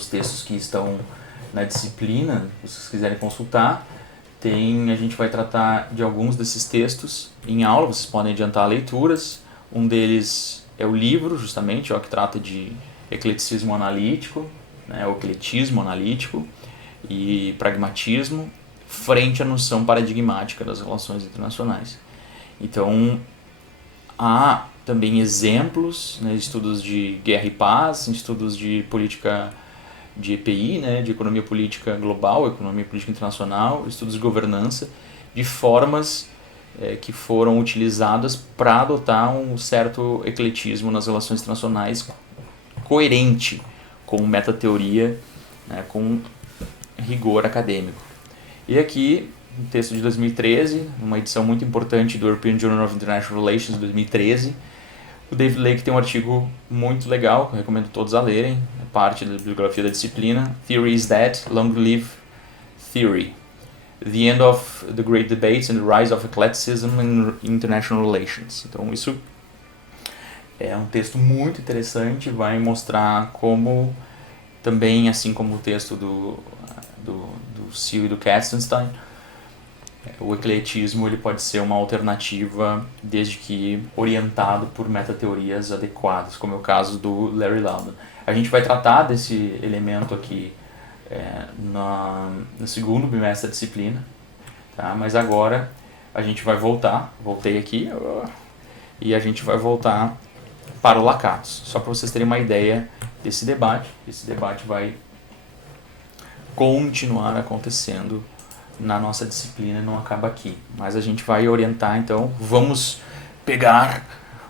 textos que estão na disciplina, se vocês quiserem consultar, a gente vai tratar de alguns desses textos em aula, vocês podem adiantar leituras. Um deles é o livro, justamente, que trata de ecleticismo analítico, né, o ecletismo analítico e pragmatismo frente à noção paradigmática das relações internacionais. Então, a também exemplos, né, estudos de guerra e paz, estudos de política de EPI, né, de economia política global, economia política internacional, estudos de governança, de formas que foram utilizadas para adotar um certo ecletismo nas relações internacionais coerente com metateoria, né, com rigor acadêmico. E aqui, um texto de 2013, uma edição muito importante do European Journal of International Relations, 2013, o David Lake tem um artigo muito legal, que eu recomendo todos a lerem, é parte da bibliografia da disciplina, Theory is Dead, Long Live Theory. The End of the Great Debates and the Rise of Eclecticism in International Relations. Então isso é um texto muito interessante, vai mostrar como também, assim como o texto do Seal e do Katzenstein, o ecletismo ele pode ser uma alternativa desde que orientado por metateorias adequadas, como é o caso do Larry Loudon. A gente vai tratar desse elemento aqui no segundo bimestre da disciplina, tá? Mas agora a gente vai voltei aqui, e a gente vai voltar para o Lakatos, só para vocês terem uma ideia desse debate. Esse debate vai continuar acontecendo na nossa disciplina e não acaba aqui, mas a gente vai orientar, então vamos pegar,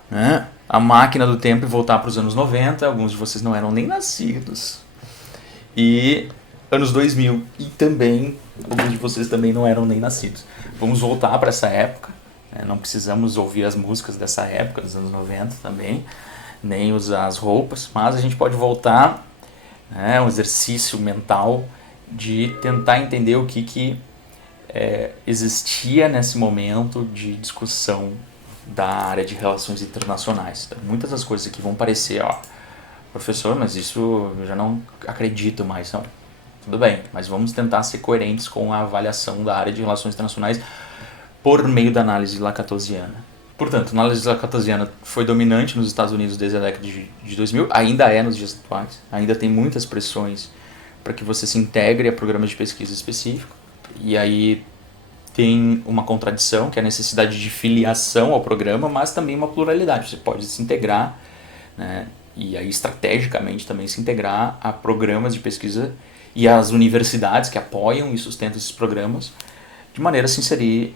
né, a máquina do tempo e voltar para os anos 90, alguns de vocês não eram nem nascidos, e anos 2000, e também alguns de vocês também não eram nem nascidos. Vamos voltar para essa época, né, não precisamos ouvir as músicas dessa época, dos anos 90 também, nem usar as roupas, mas a gente pode voltar, né, um exercício mental de tentar entender o que existia nesse momento de discussão da área de relações internacionais. Então, muitas das coisas aqui vão parecer, professor, mas isso eu já não acredito mais. Não, tudo bem, mas vamos tentar ser coerentes com a avaliação da área de relações internacionais por meio da análise lacatosiana. Portanto, a análise lacatosiana foi dominante nos Estados Unidos desde a década de 2000, ainda é nos dias atuais, ainda tem muitas pressões para que você se integre a programas de pesquisa específicos. E aí tem uma contradição, que é a necessidade de filiação ao programa, mas também uma pluralidade. Você pode se integrar, né, e aí estrategicamente também se integrar a programas de pesquisa e às universidades que apoiam e sustentam esses programas, de maneira a se inserir,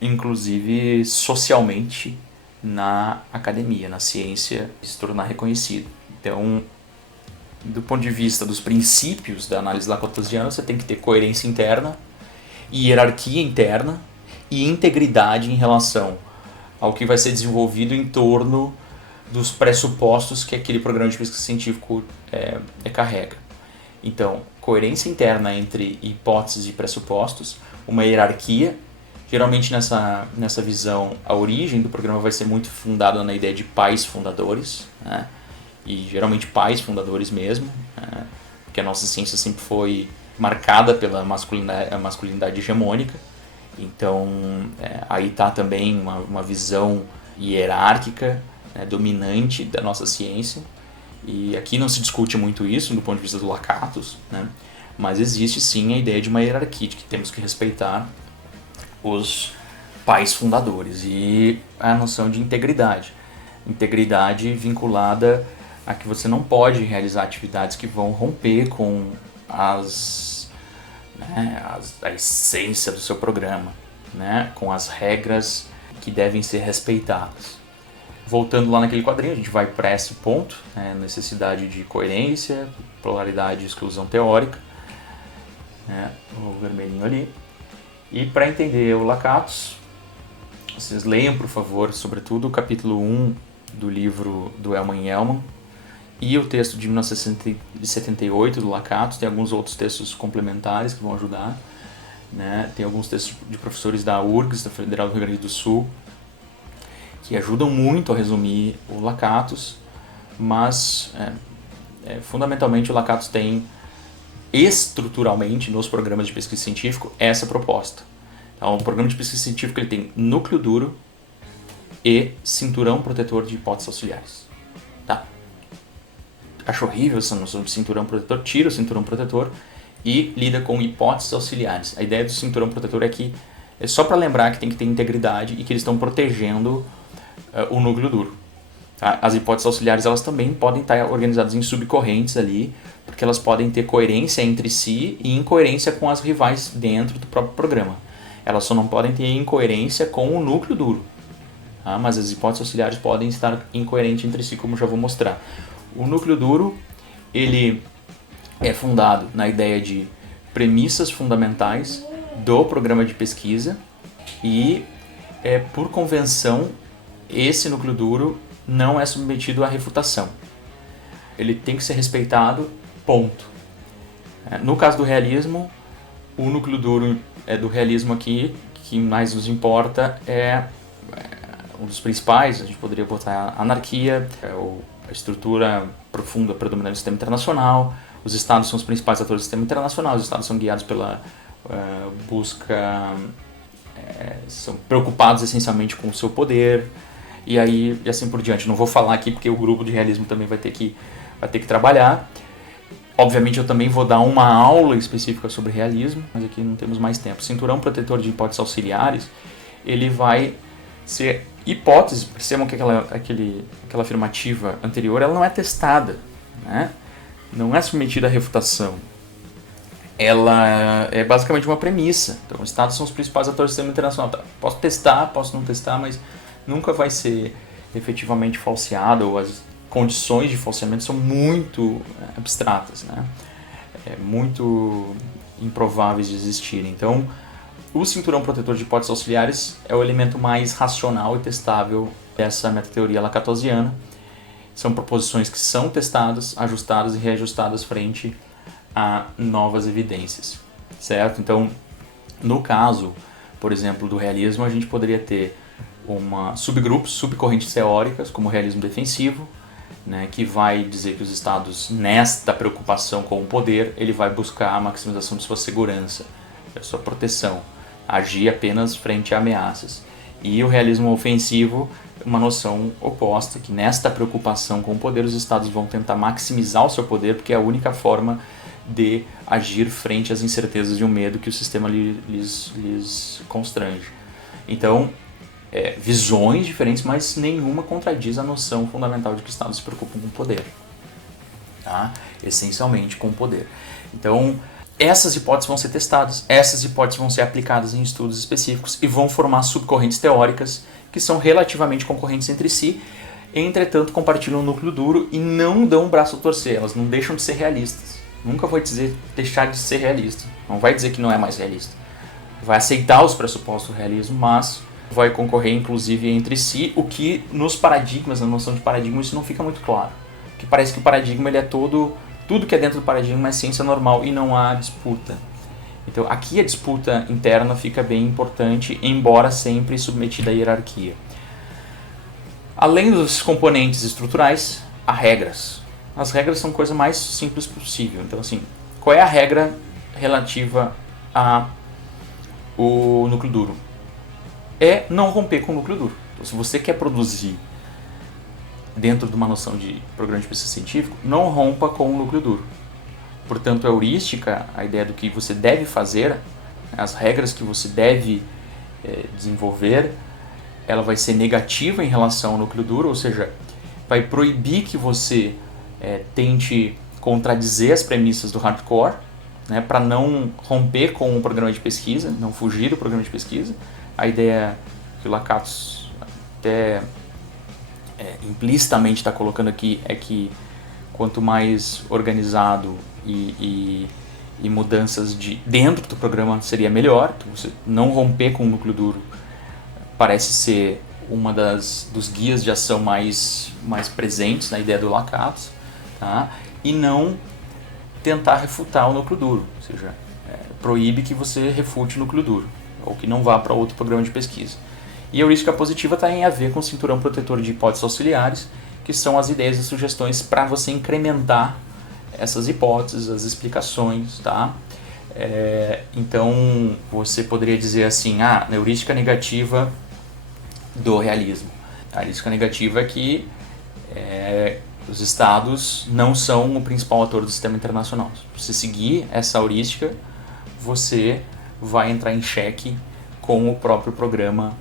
inclusive socialmente, na academia, na ciência, e se tornar reconhecido. Então, do ponto de vista dos princípios da análise lacatosiana, você tem que ter coerência interna, hierarquia interna e integridade em relação ao que vai ser desenvolvido em torno dos pressupostos que aquele programa de pesquisa científico carrega. Então, coerência interna entre hipóteses e pressupostos, uma hierarquia. Geralmente nessa visão, a origem do programa vai ser muito fundada na ideia de pais fundadores, né? E geralmente pais fundadores mesmo, né? Porque a nossa ciência sempre foi marcada pela masculinidade hegemônica. Então aí está também uma visão hierárquica, né, dominante da nossa ciência. E aqui não se discute muito isso do ponto de vista do Lakatos, né? Mas existe sim a ideia de uma hierarquia, de que temos que respeitar os pais fundadores, e a noção de integridade. Integridade vinculada a que você não pode realizar atividades que vão romper com a essência do seu programa, né? Com as regras que devem ser respeitadas. Voltando lá naquele quadrinho, a gente vai para esse ponto, né? Necessidade de coerência, pluralidade e exclusão teórica, né? O vermelhinho ali. E para entender o Lakatos, vocês leiam, por favor, sobretudo o capítulo 1 do livro do Ellman e o texto de 1978 do Lakatos. Tem alguns outros textos complementares que vão ajudar, né? Tem alguns textos de professores da URGS, da Federal do Rio Grande do Sul, que ajudam muito a resumir o Lakatos, mas fundamentalmente o Lakatos tem estruturalmente nos programas de pesquisa científica essa proposta. Então, o programa de pesquisa científica ele tem núcleo duro e cinturão protetor de hipóteses auxiliares. Tá? Acho horrível essa noção de cinturão protetor, tira o cinturão protetor e lida com hipóteses auxiliares. A ideia do cinturão protetor é que é só para lembrar que tem que ter integridade e que eles estão protegendo o núcleo duro. Tá? As hipóteses auxiliares elas também podem estar organizadas em subcorrentes ali, porque elas podem ter coerência entre si e incoerência com as rivais dentro do próprio programa. Elas só não podem ter incoerência com o núcleo duro. Tá? Mas as hipóteses auxiliares podem estar incoerentes entre si, como já vou mostrar. O núcleo duro ele é fundado na ideia de premissas fundamentais do programa de pesquisa e, por convenção, esse núcleo duro não é submetido à refutação. Ele tem que ser respeitado, ponto. No caso do realismo, o núcleo duro do realismo aqui, que mais nos importa, é um dos principais. A gente poderia botar a anarquia, a estrutura profunda predominante do sistema internacional. Os estados são os principais atores do sistema internacional, os estados são guiados pela busca, são preocupados essencialmente com o seu poder, e assim por diante. Não vou falar aqui porque o grupo de realismo também vai ter que trabalhar. Obviamente eu também vou dar uma aula específica sobre realismo, mas aqui não temos mais tempo. Cinturão protetor de hipóteses auxiliares, ele vai ser hipótese, percebam que aquela afirmativa anterior ela não é testada, né? Não é submetida à refutação. Ela é basicamente uma premissa. Então, os estados são os principais atores do sistema internacional. Tá, posso testar, posso não testar, mas nunca vai ser efetivamente falseado, ou as condições de falseamento são muito abstratas, né? Muito improváveis de existirem. Então, o cinturão protetor de hipóteses auxiliares é o elemento mais racional e testável dessa metateoria lacatosiana. São proposições que são testadas, ajustadas e reajustadas frente a novas evidências, certo? No caso, por exemplo, do realismo, a gente poderia ter subgrupos, subcorrentes teóricas, como o realismo defensivo, né, que vai dizer que os estados, nesta preocupação com o poder, ele vai buscar a maximização de sua segurança, da sua proteção, agir apenas frente a ameaças. E o realismo ofensivo, uma noção oposta, que nesta preocupação com o poder, os estados vão tentar maximizar o seu poder, porque é a única forma de agir frente às incertezas e o medo que o sistema lhes constrange. Então, visões diferentes, mas nenhuma contradiz a noção fundamental de que estados se preocupam com o poder. Tá? Essencialmente com o poder. Então, essas hipóteses vão ser testadas, essas hipóteses vão ser aplicadas em estudos específicos e vão formar subcorrentes teóricas que são relativamente concorrentes entre si, entretanto compartilham um núcleo duro e não dão um braço a torcer, elas não deixam de ser realistas. Nunca vai dizer deixar de ser realista, não vai dizer que não é mais realista. Vai aceitar os pressupostos do realismo, mas vai concorrer inclusive entre si, o que nos paradigmas, na noção de paradigma, isso não fica muito claro. Porque parece que o paradigma ele é tudo que é dentro do paradigma é ciência normal e não há disputa. Então aqui a disputa interna fica bem importante, embora sempre submetida à hierarquia. Além dos componentes estruturais, há regras. As regras são a coisa mais simples possível. Então assim, qual é a regra relativa ao núcleo duro? É não romper com o núcleo duro. Então, se você quer produzir dentro de uma noção de programa de pesquisa científico, não rompa com o núcleo duro. Portanto, a heurística, a ideia do que você deve fazer, as regras que você deve desenvolver, ela vai ser negativa em relação ao núcleo duro, ou seja, vai proibir que você tente contradizer as premissas do hardcore, né, para não romper com o programa de pesquisa, não fugir do programa de pesquisa. A ideia que o Lakatos até implicitamente está colocando aqui é que quanto mais organizado e mudanças dentro do programa seria melhor. Então, você não romper com o núcleo duro parece ser uma dos guias de ação mais presentes na ideia do Lakatos, tá? E não tentar refutar o núcleo duro, ou seja, proíbe que você refute o núcleo duro ou que não vá para outro programa de pesquisa. E a heurística positiva tem a ver com o cinturão protetor de hipóteses auxiliares, que são as ideias e sugestões para você incrementar essas hipóteses, as explicações, tá? Então, você poderia dizer assim, na heurística negativa do realismo. A heurística negativa é que os estados não são o principal ator do sistema internacional. Se você seguir essa heurística, você vai entrar em xeque com o próprio programa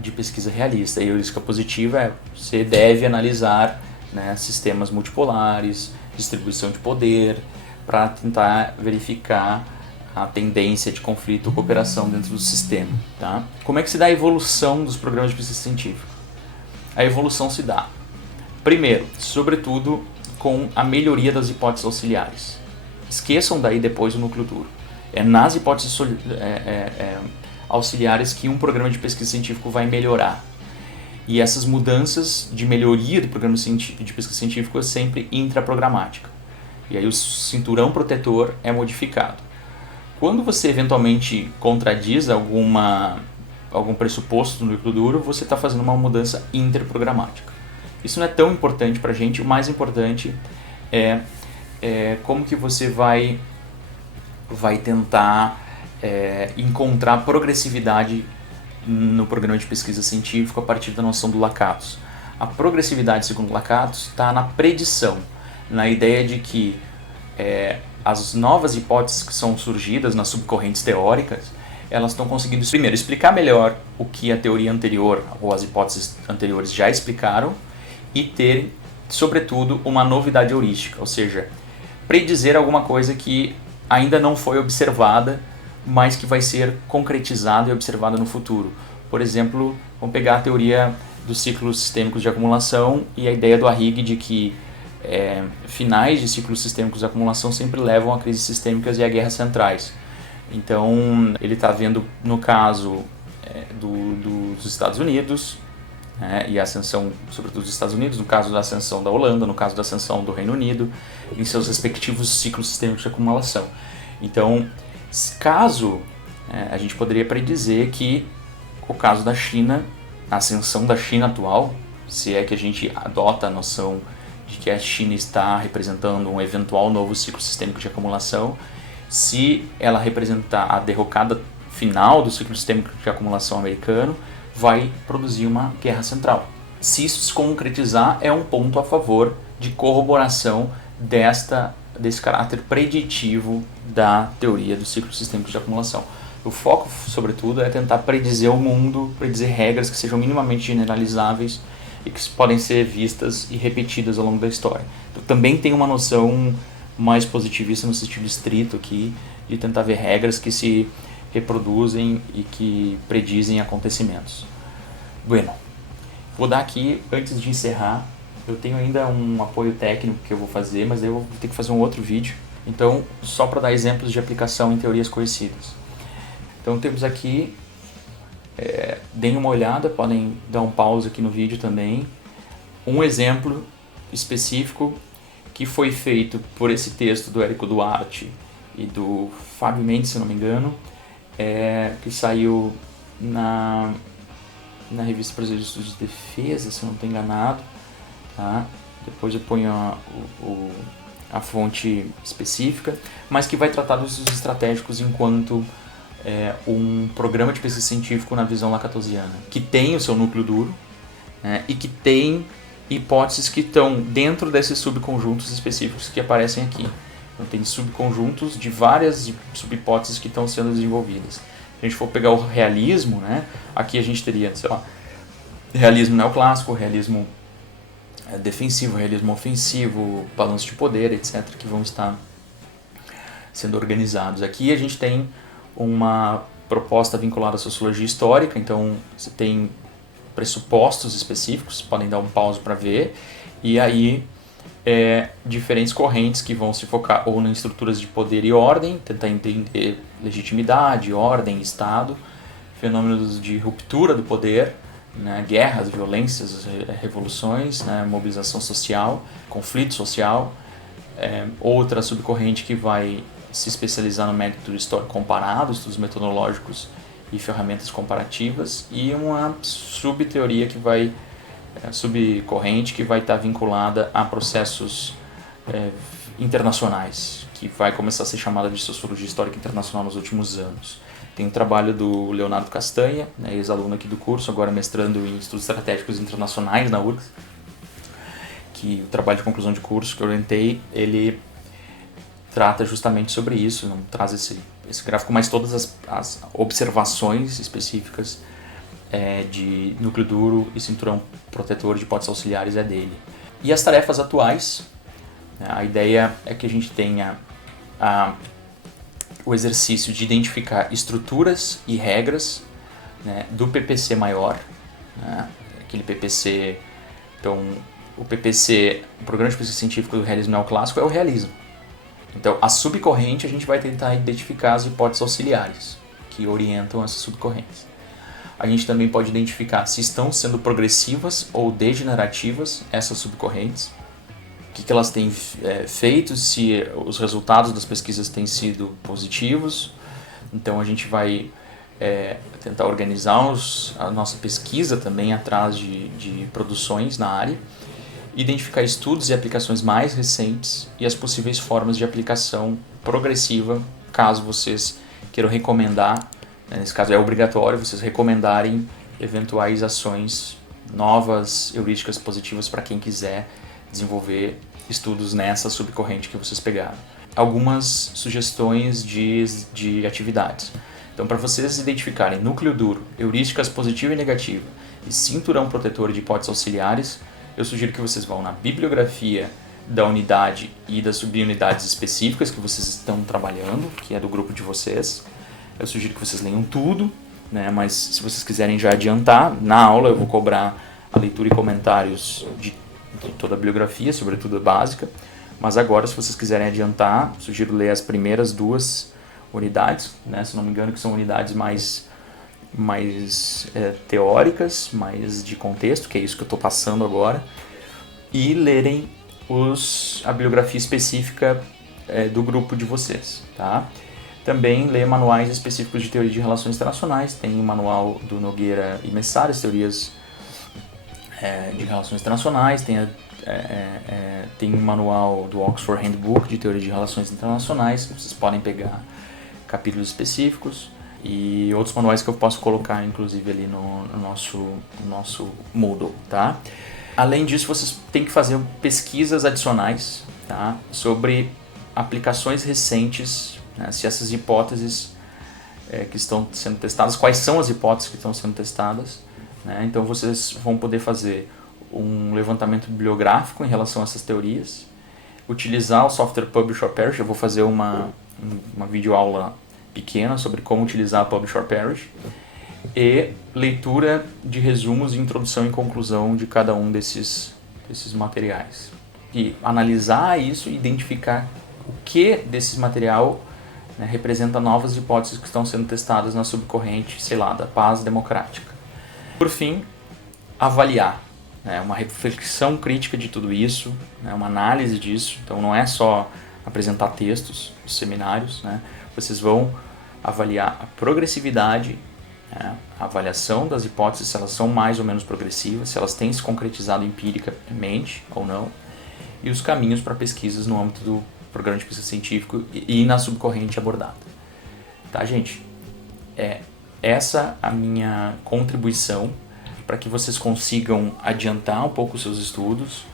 de pesquisa realista. E a heurística positiva é você deve analisar, né, sistemas multipolares, distribuição de poder, para tentar verificar a tendência de conflito ou cooperação dentro do sistema. Tá? Como é que se dá a evolução dos programas de pesquisa científica? A evolução se dá, primeiro, sobretudo, com a melhoria das hipóteses auxiliares. Esqueçam daí depois o núcleo duro. É nas hipóteses auxiliares que um programa de pesquisa científica vai melhorar. E essas mudanças de melhoria do programa de pesquisa científica é sempre intraprogramática. E aí o cinturão protetor é modificado. Quando você eventualmente contradiz algum pressuposto do núcleo duro, você está fazendo uma mudança interprogramática. Isso não é tão importante para a gente, o mais importante é como que você vai tentar encontrar progressividade no programa de pesquisa científica a partir da noção do Lakatos. A progressividade, segundo Lakatos, está na predição, na ideia de que as novas hipóteses que são surgidas nas subcorrentes teóricas, elas estão conseguindo, primeiro, explicar melhor o que a teoria anterior ou as hipóteses anteriores já explicaram e ter, sobretudo, uma novidade heurística, ou seja, predizer alguma coisa que ainda não foi observada, mas que vai ser concretizada e observada no futuro. Por exemplo, vamos pegar a teoria dos ciclos sistêmicos de acumulação e a ideia do Arrighi de que finais de ciclos sistêmicos de acumulação sempre levam a crises sistêmicas e a guerras centrais. Então, ele está vendo no caso dos Estados Unidos, e a ascensão, sobretudo dos Estados Unidos, no caso da ascensão da Holanda, no caso da ascensão do Reino Unido, em seus respectivos ciclos sistêmicos de acumulação. Então, caso a gente poderia predizer que o caso da China, a ascensão da China atual, se é que a gente adota a noção de que a China está representando um eventual novo ciclo sistêmico de acumulação, se ela representar a derrocada final do ciclo sistêmico de acumulação americano, vai produzir uma guerra central. Se isso se concretizar, é um ponto a favor de corroboração desse caráter preditivo da teoria do ciclo sistêmico de acumulação. O foco, sobretudo, é tentar predizer o mundo, predizer regras que sejam minimamente generalizáveis e que podem ser vistas e repetidas ao longo da história. Então, também tem uma noção mais positivista no sentido estrito aqui, de tentar ver regras que se reproduzem e que predizem acontecimentos. Bueno, vou dar aqui, antes de encerrar, eu tenho ainda um apoio técnico que eu vou fazer, mas aí eu vou ter que fazer um outro vídeo. Então, só para dar exemplos de aplicação em teorias conhecidas. Então, temos aqui, deem uma olhada, podem dar um pause aqui no vídeo também, um exemplo específico que foi feito por esse texto do Érico Duarte e do Fábio Mendes, se não me engano, que saiu na Revista Brasileira de Estudos de Defesa, se eu não estou enganado. Tá? Depois eu ponho a fonte específica, mas que vai tratar dos usos estratégicos enquanto um programa de pesquisa científico na visão lacatosiana, que tem o seu núcleo duro, e que tem hipóteses que estão dentro desses subconjuntos específicos que aparecem aqui. Então tem subconjuntos de várias subhipóteses que estão sendo desenvolvidas. Se a gente for pegar o realismo, aqui a gente teria, sei lá, realismo neoclássico, realismo defensivo, realismo ofensivo, balanço de poder, etc., que vão estar sendo organizados. Aqui a gente tem uma proposta vinculada à sociologia histórica, então você tem pressupostos específicos, podem dar um pause para ver, e aí diferentes correntes que vão se focar ou em estruturas de poder e ordem, tentar entender legitimidade, ordem, Estado, fenômenos de ruptura do poder, guerras, violências, revoluções, mobilização social, conflito social, outra subcorrente que vai se especializar no método histórico comparado, estudos metodológicos e ferramentas comparativas, e uma subteoria que vai, subcorrente que vai estar vinculada a processos internacionais, que vai começar a ser chamada de sociologia histórica internacional nos últimos anos. Tem um trabalho do Leonardo Castanha, ex-aluno aqui do curso, agora mestrando em estudos estratégicos internacionais na URGS, que o trabalho de conclusão de curso que eu orientei, ele trata justamente sobre isso, não traz esse gráfico, mas todas as observações específicas de núcleo duro e cinturão protetor de hipóteses auxiliares é dele. E as tarefas atuais, né, a ideia é que a gente tenha o exercício de identificar estruturas e regras, né, do PPC maior, né, aquele PPC, então o PPC, o Programa de Pesquisa Científica do Realismo Neoclássico, é o realismo. Então a subcorrente a gente vai tentar identificar as hipóteses auxiliares que orientam essas subcorrentes. A gente também pode identificar se estão sendo progressivas ou degenerativas essas subcorrentes, o que elas têm feito, se os resultados das pesquisas têm sido positivos. Então a gente vai tentar organizar a nossa pesquisa também atrás de produções na área, identificar estudos e aplicações mais recentes e as possíveis formas de aplicação progressiva, caso vocês queiram recomendar, nesse caso é obrigatório vocês recomendarem eventuais ações novas, heurísticas positivas para quem quiser desenvolver estudos nessa subcorrente que vocês pegaram. Algumas sugestões de atividades. Então, para vocês identificarem núcleo duro, heurísticas positiva e negativa e cinturão protetor de hipóteses auxiliares, eu sugiro que vocês vão na bibliografia da unidade e das subunidades específicas que vocês estão trabalhando, que é do grupo de vocês. Eu sugiro que vocês leiam tudo, né? Mas se vocês quiserem já adiantar, na aula eu vou cobrar a leitura e comentários de toda a bibliografia, sobretudo a básica. Mas agora, se vocês quiserem adiantar, sugiro ler as primeiras 2 unidades, né? Se não me engano, que são unidades mais teóricas, mais de contexto, que é isso que eu estou passando agora, e lerem a bibliografia específica do grupo de vocês, tá? Também ler manuais específicos de teoria de relações internacionais. Tem o manual do Nogueira e Messares, teorias de relações internacionais, tem o manual do Oxford Handbook de teoria de relações internacionais, que vocês podem pegar capítulos específicos, e outros manuais que eu posso colocar inclusive ali no nosso Moodle, tá? Além disso, vocês têm que fazer pesquisas adicionais, tá? Sobre aplicações recentes, né? Se essas hipóteses que estão sendo testadas, quais são as hipóteses que estão sendo testadas, né? Então vocês vão poder fazer um levantamento bibliográfico em relação a essas teorias, utilizar o software Publish or Perish. Eu vou fazer uma videoaula pequena sobre como utilizar a Publish or Perish, e leitura de resumos, introdução e conclusão de cada um desses materiais. E analisar isso e identificar o que desse material, né, representa novas hipóteses que estão sendo testadas na subcorrente, sei lá, da paz democrática. Por fim, avaliar, né, uma reflexão crítica de tudo isso, né, uma análise disso. Então não é só apresentar textos, os seminários, né, vocês vão avaliar a progressividade, né, a avaliação das hipóteses, se elas são mais ou menos progressivas, se elas têm se concretizado empiricamente ou não, e os caminhos para pesquisas no âmbito do programa de pesquisa científico e na subcorrente abordada. Tá, gente? Essa a minha contribuição para que vocês consigam adiantar um pouco os seus estudos,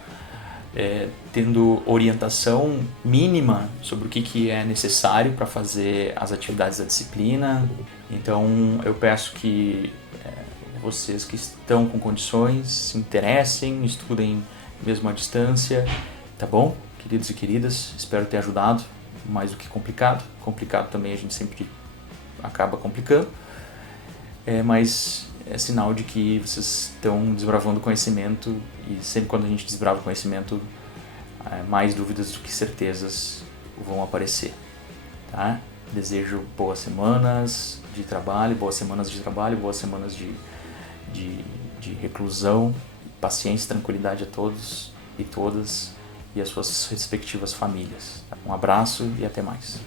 tendo orientação mínima sobre o que é necessário para fazer as atividades da disciplina. Então eu peço que vocês que estão com condições se interessem, estudem mesmo à distância, tá bom? Queridos e queridas, espero ter ajudado, mais do que complicado. Complicado também a gente sempre acaba complicando, mas é sinal de que vocês estão desbravando conhecimento, e sempre quando a gente desbrava conhecimento, mais dúvidas do que certezas vão aparecer, tá? Desejo boas semanas de trabalho, boas semanas de reclusão, paciência e tranquilidade a todos e todas e as suas respectivas famílias. Um abraço e até mais.